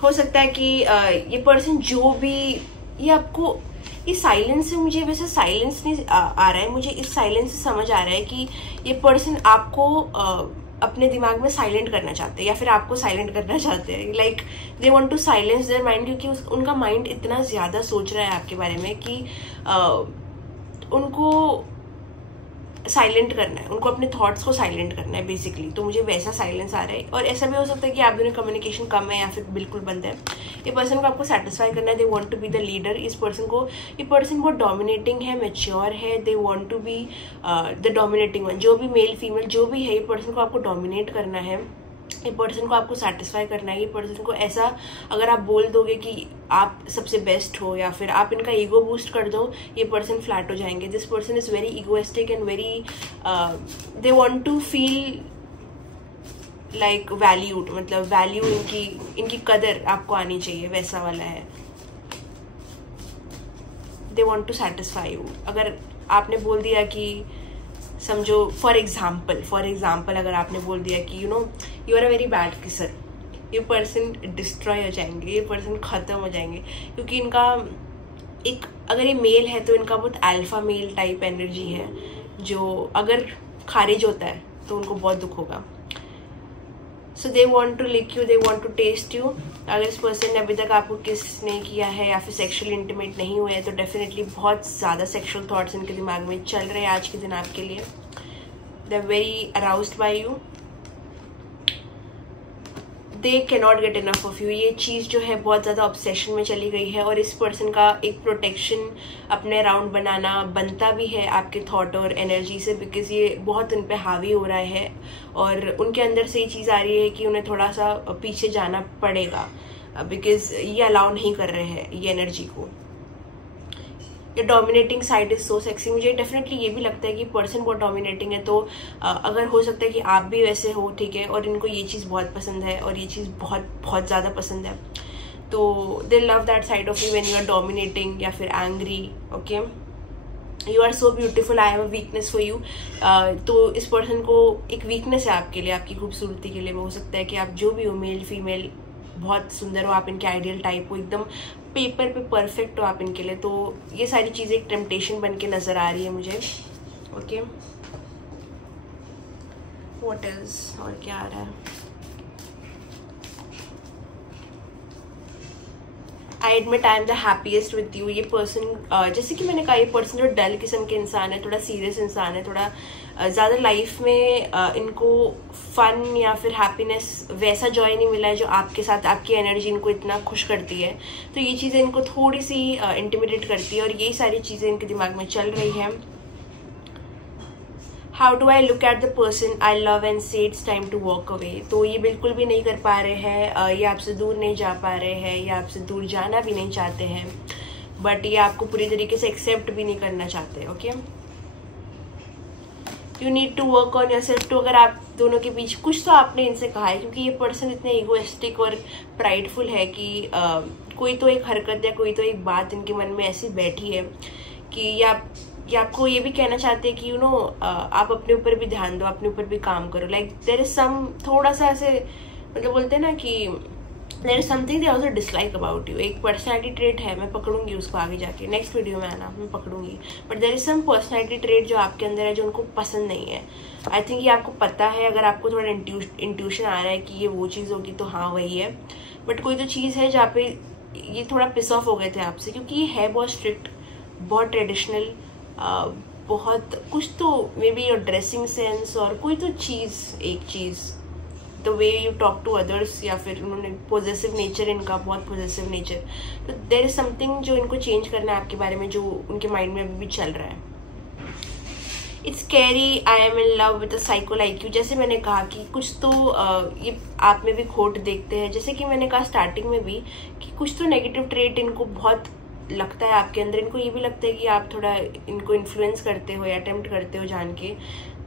हो सकता है कि ये पर्सन जो भी ये आपको, ये साइलेंस से मुझे वैसे साइलेंस नहीं आ रहा है, मुझे इस साइलेंस से समझ आ रहा है कि ये पर्सन आपको अपने दिमाग में साइलेंट करना चाहते हैं, या फिर आपको साइलेंट करना चाहते हैं। Like they want to silence their mind, क्योंकि उनका माइंड इतना ज़्यादा सोच रहा है आपके बारे में कि उनको साइलेंट करना है, उनको अपने थॉट्स को साइलेंट करना है बेसिकली। तो मुझे वैसा साइलेंस आ रहा है। और ऐसा भी हो सकता है कि आप दोनों कम्युनिकेशन कम है या फिर बिल्कुल बंद है। ये पर्सन को आपको सेटिस्फाई करना है, they want to be the leader. इस पर्सन को, ये पर्सन बहुत डोमिनेटिंग है, मैच्योर है, they want to be the dominating one. जो भी मेल फीमेल जो भी है, ये पर्सन को आपको डोमिनेट करना है, ये पर्सन को आपको सेटिस्फाई करना है। ये पर्सन को ऐसा, अगर आप बोल दोगे कि आप सबसे बेस्ट हो या फिर आप इनका ईगो बूस्ट कर दो, ये पर्सन फ्लैट हो जाएंगे। This person is very egoistic and very they want to feel like valued, मतलब वैल्यू, इनकी कदर आपको आनी चाहिए, वैसा वाला है। They want to satisfy you. अगर आपने बोल दिया कि, समझो फॉर एग्जाम्पल अगर आपने बोल दिया कि you are a very bad kisser, ये पर्सन डिस्ट्रॉय हो जाएंगे, ये पर्सन ख़त्म हो जाएंगे। क्योंकि इनका एक, अगर ये मेल है तो इनका बहुत अल्फा मेल टाइप एनर्जी है, जो अगर खारिज होता है तो उनको बहुत दुख होगा। So they want to lick you, they want to test you. अगर इस पर्सन ने अभी तक आपको किस नहीं किया है या फिर सेक्शुअल इंटीमेट नहीं हुए हैं, तो डेफिनेटली बहुत ज़्यादा सेक्शुअल थॉट्स इनके दिमाग में चल रहे हैं आज के दिन आपके लिए। They are very aroused by you, they cannot get enough of you. ये चीज़ जो है बहुत ज़्यादा ऑब्सेशन में चली गई है, और इस पर्सन का एक प्रोटेक्शन अपने अराउंड बनाना बनता भी है आपके थॉट और एनर्जी से, बिकॉज ये बहुत उन पे हावी हो रहा है, और उनके अंदर से ये चीज़ आ रही है कि उन्हें थोड़ा सा पीछे जाना पड़ेगा, बिकॉज ये अलाउ नहीं कर रहे हैं ये एनर्जी को। ये dominating side is so sexy. मुझे डेफिनेटली ये भी लगता है कि पर्सन बहुत डोमिनेटिंग है, तो अगर हो सकता है कि आप भी वैसे हो, ठीक है, और इनको ये चीज़ बहुत पसंद है और ये चीज़ बहुत बहुत ज़्यादा पसंद है, तो they love that side of you when you are dominating या फिर angry, okay. You are so beautiful, I have a weakness for you. तो इस पर्सन को एक वीकनेस है आपके लिए, आपकी खूबसूरती के लिए। हो सकता है कि आप जो भी हो, मेल फीमेल, बहुत सुंदर हो, आप इनके आइडियल टाइप हो, एकदम पेपर पे परफेक्ट हो आप इनके लिए। तो ये सारी चीज़ें एक टेम्पटेशन बन के नज़र आ रही है मुझे, ओके। व्हाट एल्स, और क्या आ रहा है? I admit I am the happiest with you. ये पर्सन, जैसे कि मैंने कहा, ये पर्सन जो डल किस्म के इंसान है, थोड़ा सीरियस इंसान है, थोड़ा ज़्यादा लाइफ में इनको फन या फिर हैप्पीनेस, वैसा जॉय नहीं मिला है जो आपके साथ, आपकी एनर्जी इनको इतना खुश करती है। तो ये चीज़ें इनको थोड़ी सी इंटिमिडेट करती है, और यही सारी चीज़ें इनके दिमाग में चल रही हैं। How do I look at the person I love and say it's time to walk away. तो ये बिल्कुल भी नहीं कर पा रहे हैं, ये आपसे दूर नहीं जा पा रहे हैं, या आपसे दूर जाना भी नहीं चाहते हैं, बट ये आपको पूरी तरीके से एक्सेप्ट भी नहीं करना चाहते, okay. You need to work on yourself. तो अगर आप दोनों के बीच कुछ तो आपने इनसे कहा है, क्योंकि ये पर्सन इतने इगोइस्टिक और प्राइडफुल है कि कोई तो एक हरकत या कोई तो एक बात इनके मन में ऐसी बैठी है कि ये आपको ये भी कहना चाहते हैं कि आप अपने ऊपर भी ध्यान दो, अपने ऊपर भी काम करो। लाइक देयर इज सम थोड़ा सा ऐसे मतलब बोलते हैं ना कि there is something they also dislike about you. एक पर्सनैलिटी ट्रेट है, मैं पकड़ूंगी उसको आगे जाके, नेक्स्ट वीडियो में आना मैं पकड़ूंगी, but there is some personality trait जो आपके अंदर है जो उनको पसंद नहीं है। आई थिंक ये आपको पता है, अगर आपको थोड़ा इंट्यूशन आ रहा है कि ये वो चीज़ होगी तो हाँ वही है, बट कोई तो चीज़ है जहाँ पे ये थोड़ा पिस ऑफ हो गए थे आपसे, क्योंकि ये है बहुत स्ट्रिक्ट, बहुत ट्रेडिशनल, बहुत कुछ तो maybe your dressing sense और कोई तो एक चीज़ the way you talk to others, या फिर उन्होंने पॉजिटिव नेचर, इनका बहुत पॉजिटिव नेचर, तो देयर इज समथिंग जो इनको चेंज करना है आपके बारे में, जो उनके माइंड में अभी भी चल रहा है। It's carry I am in love with a psycho like you. जैसे मैंने कहा कि कुछ तो ये आप में भी खोट देखते हैं, जैसे कि मैंने कहा स्टार्टिंग में भी कि कुछ तो नेगेटिव ट्रेट इनको बहुत लगता है आपके अंदर। इनको ये भी लगता है कि आप थोड़ा इनको इन्फ्लुएंस करते हो या अटेम्प्ट करते हो जान के,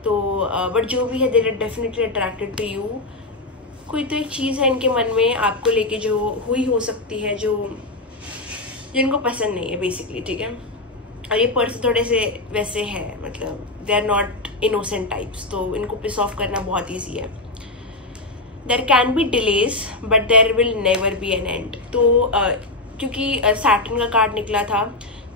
तो बट जो भी है they are definitely attracted to you. कोई तो एक चीज़ है इनके मन में आपको लेके जो हुई हो सकती है, जो इनको पसंद नहीं है बेसिकली, ठीक है। और ये पर्सन थोड़े से वैसे है, मतलब they are not innocent types, तो इनको पिस ऑफ करना बहुत ईजी है। There can be delays but there will never be an end. तो क्योंकि सैटर्न का कार्ड निकला था,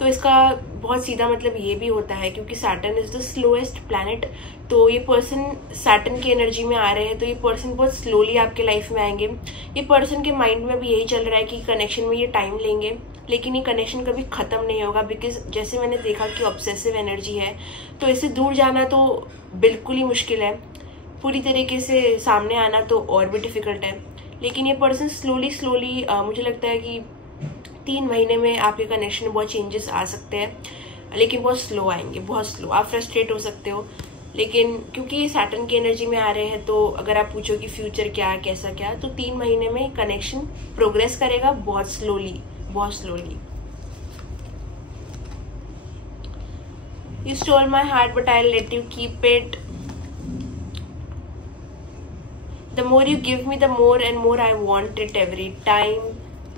तो इसका बहुत सीधा मतलब ये भी होता है, क्योंकि Saturn is the slowest planet, तो ये पर्सन सैटर्न की एनर्जी में आ रहे हैं, तो ये पर्सन बहुत स्लोली आपके लाइफ में आएंगे। ये पर्सन के माइंड में भी यही चल रहा है कि कनेक्शन में ये टाइम लेंगे, लेकिन ये कनेक्शन कभी ख़त्म नहीं होगा, बिकॉज जैसे मैंने देखा कि ऑब्सेसिव एनर्जी है, तो इससे दूर जाना तो बिल्कुल ही मुश्किल है, पूरी तरीके से सामने आना तो और भी डिफ़िकल्ट है। लेकिन ये पर्सन स्लोली मुझे लगता है कि 3 महीने में आपके कनेक्शन में बहुत चेंजेस आ सकते हैं, लेकिन बहुत स्लो आएंगे, बहुत स्लो। आप फ्रस्ट्रेट हो सकते हो, लेकिन क्योंकि ये सैटर्न की एनर्जी में आ रहे हैं, तो अगर आप पूछो कि फ्यूचर क्या है, कैसा क्या, तो 3 महीने में कनेक्शन प्रोग्रेस करेगा बहुत slowly. You stole my heart but I'll let you keep it. The more you give me, the more and more I want it every time.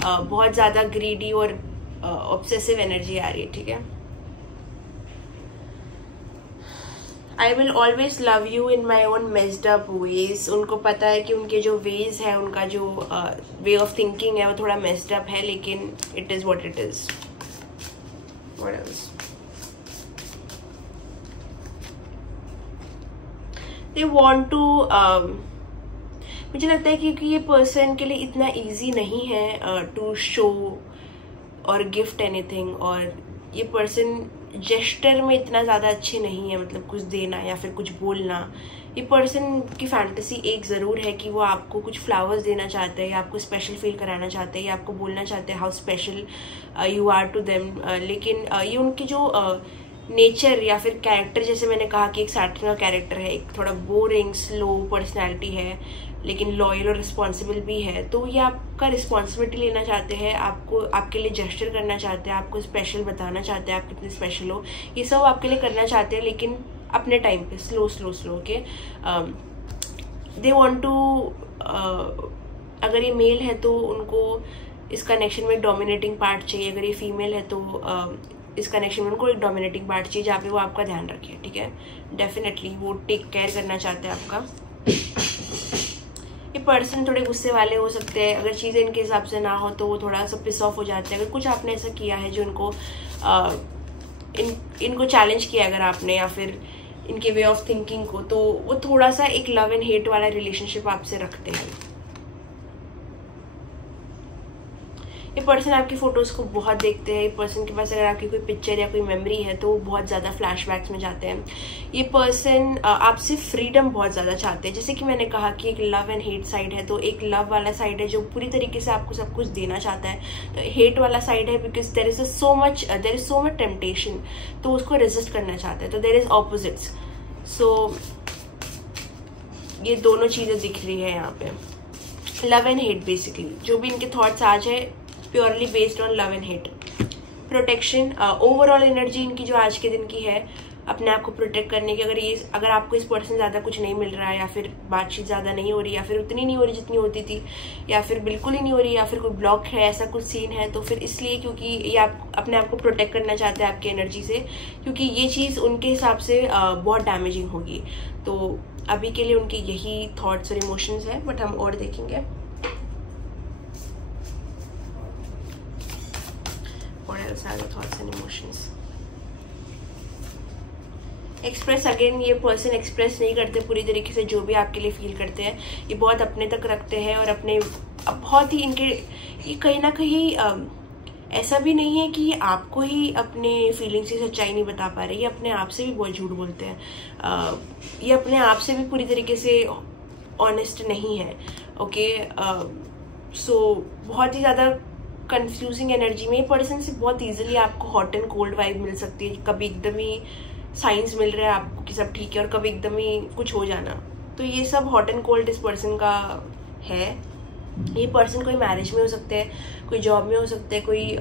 बहुत ज़्यादा ग्रीडी और ऑब्सेसिव एनर्जी आ रही है, ठीक है। I will always love you in my own messed up ways. उनको पता है कि उनके जो वेज है, उनका जो वे ऑफ थिंकिंग है वो थोड़ा मेस्ड अप है, लेकिन it is what it is. What else? They want to, मुझे लगता है क्योंकि ये पर्सन के लिए इतना इजी नहीं है टू शो और गिफ्ट एनीथिंग, और ये पर्सन जेस्टर में इतना ज़्यादा अच्छे नहीं है, मतलब कुछ देना या फिर कुछ बोलना। ये पर्सन की फैंटेसी एक ज़रूर है कि वो आपको कुछ फ्लावर्स देना चाहते हैं, या आपको स्पेशल फील कराना चाहते हैं, या आपको बोलना चाहते हैं how special you are to them. लेकिन ये उनकी जो नेचर या फिर कैरेक्टर, जैसे मैंने कहा कि एक सैटर्न का कैरेक्टर है, एक थोड़ा बोरिंग स्लो पर्सनैलिटी है, लेकिन लॉयल और रिस्पॉन्सिबल भी है, तो ये आपका रिस्पॉन्सिबिलिटी लेना चाहते हैं, आपको आपके लिए जेस्चर करना चाहते हैं, आपको स्पेशल बताना चाहते हैं आप कितने स्पेशल हो, ये सब आपके लिए करना चाहते हैं, लेकिन अपने टाइम पे slow okay. They want to, अगर ये मेल है तो उनको इस कनेक्शन में डोमिनेटिंग पार्ट चाहिए, अगर ये फीमेल है तो इस कनेक्शन में उनको एक डोमिनेटिंग पार्ट चाहिए जहाँ पे वो आपका ध्यान रखे, ठीक है। डेफिनेटली वो टेक केयर करना चाहते हैं आपका। ये पर्सन थोड़े गुस्से वाले हो सकते हैं, अगर चीज़ें इनके हिसाब से ना हो तो वो थोड़ा सा पिस ऑफ हो जाते हैं। अगर कुछ आपने ऐसा किया है जो इनको चैलेंज किया अगर आपने, या फिर इनके वे ऑफ थिंकिंग को, तो वो थोड़ा सा एक लव एंड हेट वाला रिलेशनशिप आपसे रखते हैं। ये पर्सन आपकी फ़ोटोज़ को बहुत देखते हैं। ये पर्सन के पास अगर आपकी कोई पिक्चर या कोई मेमोरी है तो वो बहुत ज़्यादा फ्लैशबैक्स में जाते हैं। ये पर्सन आपसे फ्रीडम बहुत ज़्यादा चाहते हैं। जैसे कि मैंने कहा कि एक लव एंड हेट साइड है, तो एक लव वाला साइड है जो पूरी तरीके से आपको सब कुछ देना चाहता है, तो हेट वाला साइड है because there is so much temptation, तो उसको रेजिस्ट करना चाहते हैं, तो देर इज़ ऑपोजिट्स। सो ये दोनों चीज़ें दिख रही है यहाँ पे, लव एंड हेट बेसिकली। जो भी इनके थॉट्स आज है purely based on love and hate. Protection, overall energy इनकी जो आज के दिन की है, अपने आप को प्रोटेक्ट करने की। अगर आपको इस पर्सन ज़्यादा कुछ नहीं मिल रहा है, या फिर बातचीत ज़्यादा नहीं हो रही, या फिर उतनी नहीं हो रही जितनी होती थी, या फिर बिल्कुल ही नहीं हो रही, या फिर कोई ब्लॉक है, ऐसा कुछ सीन है, तो फिर इसलिए क्योंकि ये आप अपने आप को प्रोटेक्ट करना चाहते हैं आपकी एनर्जी से, क्योंकि ये चीज़ उनके हिसाब से बहुत डैमेजिंग होगी। तो अभी के लिए उनके यही थॉट्स और इमोशंस हैं, बट हम और देखेंगे what else are the thoughts and emotions. Express again, ये पर्सन एक्सप्रेस नहीं करते पूरी तरीके से जो भी आपके लिए फील करते हैं, ये बहुत अपने तक रखते हैं और अपने बहुत ही इनके ये कहीं ना कहीं ऐसा भी नहीं है कि आपको ही अपने फीलिंग्स की सच्चाई नहीं बता पा रहे, ये अपने आप से भी बहुत झूठ बोलते हैं, ये अपने आप से भी पूरी तरीके से ऑनेस्ट नहीं है। ओके, सो बहुत ही ज़्यादा कंफ्यूजिंग एनर्जी में ये पर्सन से बहुत इजीली आपको हॉट एंड कोल्ड वाइब मिल सकती है। कभी एकदम ही साइंस मिल रहा है आपको कि सब ठीक है, और कभी एकदम ही कुछ हो जाना। तो ये सब हॉट एंड कोल्ड इस पर्सन का है। ये पर्सन कोई मैरिज में हो सकते हैं, कोई जॉब में हो सकते हैं, कोई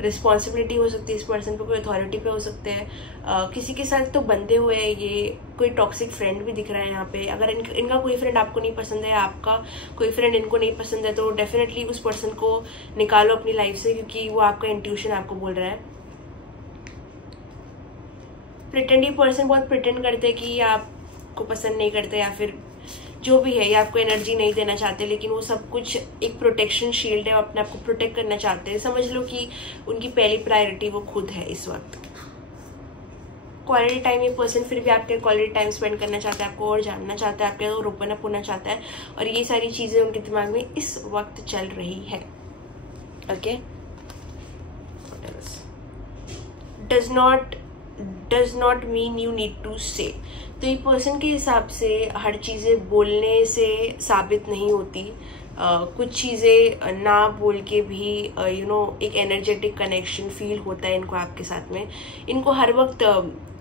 रिस्पॉन्सिबिलिटी हो सकती है इस पर्सन पे, कोई अथॉरिटी पे हो सकते हैं, किसी के साथ तो बंधे हुए हैं ये। कोई टॉक्सिक फ्रेंड भी दिख रहा है यहाँ पे। अगर इनका कोई फ्रेंड आपको नहीं पसंद है, आपका कोई फ्रेंड इनको नहीं पसंद है, तो डेफिनेटली उस पर्सन को निकालो अपनी लाइफ से, क्योंकि वो आपका इंट्यूशन आपको बोल रहा है। प्रिटेंड, ये पर्सन बहुत प्रिटेंड करते हैं कि ये आपको पसंद नहीं करते, या फिर जो भी है, ये आपको एनर्जी नहीं देना चाहते, लेकिन वो सब कुछ एक प्रोटेक्शन शील्ड है, अपने आप को प्रोटेक्ट करना चाहते हैं। समझ लो कि उनकी पहली प्रायोरिटी वो खुद है इस वक्त। क्वालिटी टाइम, ये पर्सन फिर भी आपके क्वालिटी टाइम स्पेंड करना चाहता है, आपको और जानना चाहता है, आपके और ओपन अप होना चाहता है, और ये सारी चीज़ें उनके दिमाग में इस वक्त चल रही है। Okay, does not mean you need to say. तो ये पर्सन के हिसाब से हर चीज़ें बोलने से साबित नहीं होती। कुछ चीज़ें ना बोल के भी एक एनर्जेटिक कनेक्शन फील होता है इनको आपके साथ में। इनको हर वक्त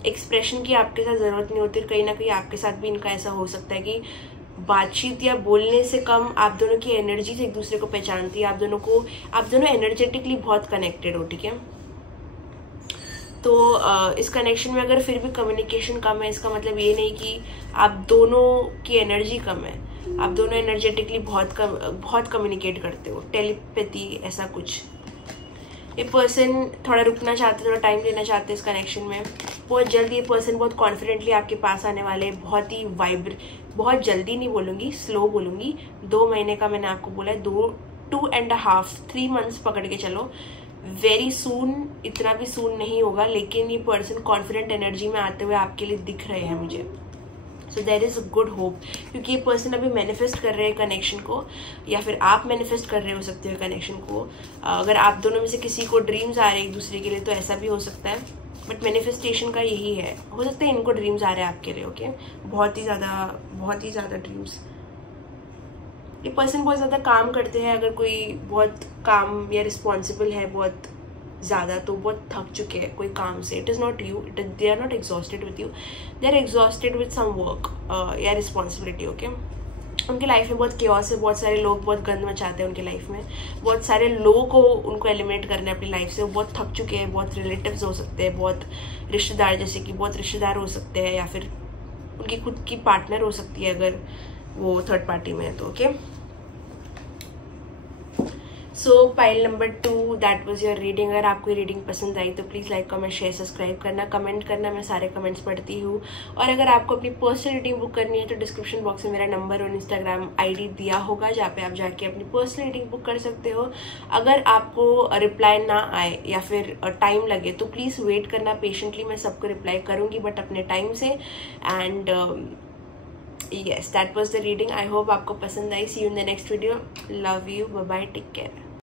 एक्सप्रेशन की आपके साथ ज़रूरत नहीं होती। कहीं ना कहीं आपके साथ भी इनका ऐसा हो सकता है कि बातचीत या बोलने से कम आप दोनों की एनर्जी से एक दूसरे को पहचानती है, आप दोनों एनर्जेटिकली बहुत कनेक्टेड हो। ठीक है, तो इस कनेक्शन में अगर फिर भी कम्युनिकेशन कम है, इसका मतलब ये नहीं कि आप दोनों की एनर्जी कम है। आप दोनों एनर्जेटिकली बहुत कम्युनिकेट करते हो, टेलीपैथी ऐसा कुछ। ये पर्सन थोड़ा रुकना चाहते, थोड़ा टाइम लेना चाहते हैं इस कनेक्शन में। बहुत जल्दी ये पर्सन बहुत कॉन्फिडेंटली आपके पास आने वाले, बहुत जल्दी नहीं बोलूँगी, स्लो बोलूँगी। 2 महीने का मैंने आपको बोला है, 2.5-3 मंथ्स पकड़ के चलो। वेरी सून, इतना भी सून नहीं होगा, लेकिन ये पर्सन कॉन्फिडेंट एनर्जी में आते हुए आपके लिए दिख रहे हैं मुझे। So there is a good hope, क्योंकि ये पर्सन अभी मैनिफेस्ट कर रहे हैं कनेक्शन को, या फिर आप मैनिफेस्ट कर रहे हो सकते हो कनेक्शन को। अगर आप दोनों में से किसी को ड्रीम्स आ रहे हैं एक दूसरे के लिए, तो ऐसा भी हो सकता है, बट मैनिफेस्टेशन का यही है। हो सकता है इनको ड्रीम्स आ रहे हैं आपके लिए। ओके, बहुत ही ज़्यादा ड्रीम्स। ये पर्सन बहुत ज़्यादा काम करते हैं। अगर कोई बहुत काम या रिस्पॉन्सिबल है बहुत ज़्यादा, तो बहुत थक चुके हैं कोई काम से। It is not you, they are not exhausted with you, they are exhausted with some work या रिस्पॉन्सिबिलिटी। ओके, उनकी लाइफ में बहुत केओस है, बहुत सारे लोग बहुत गंद मचाते हैं उनकी लाइफ में, बहुत सारे लोगों को उनको एलिमिनेट करना है अपनी लाइफ से। वो बहुत थक चुके हैं। बहुत रिलेटिव्स हो सकते हैं, बहुत रिश्तेदार, जैसे कि बहुत रिश्तेदार हो सकते हैं, या फिर उनकी खुद की पार्टनर हो सकती है अगर वो थर्ड पार्टी में है तो। Okay, so pile number 2, that was your reading. अगर आपको ये रीडिंग पसंद आई तो please like, comment, share, subscribe करना, कमेंट करना। मैं सारे कमेंट्स पढ़ती हूँ। और अगर आपको अपनी पर्सनल रीडिंग बुक करनी है तो डिस्क्रिप्शन बॉक्स में मेरा नंबर और इंस्टाग्राम आईडी दिया होगा, जहाँ पे आप जाके अपनी पर्सनल रीडिंग बुक कर सकते हो। अगर आपको रिप्लाई ना आए या फिर टाइम लगे तो प्लीज़ वेट करना पेशेंटली। मैं सबको रिप्लाई करूँगी, बट अपने टाइम से। And yes, that was the reading. I hope आपको पसंद आई। See you in the next video. Love you. Bye bye. Take care.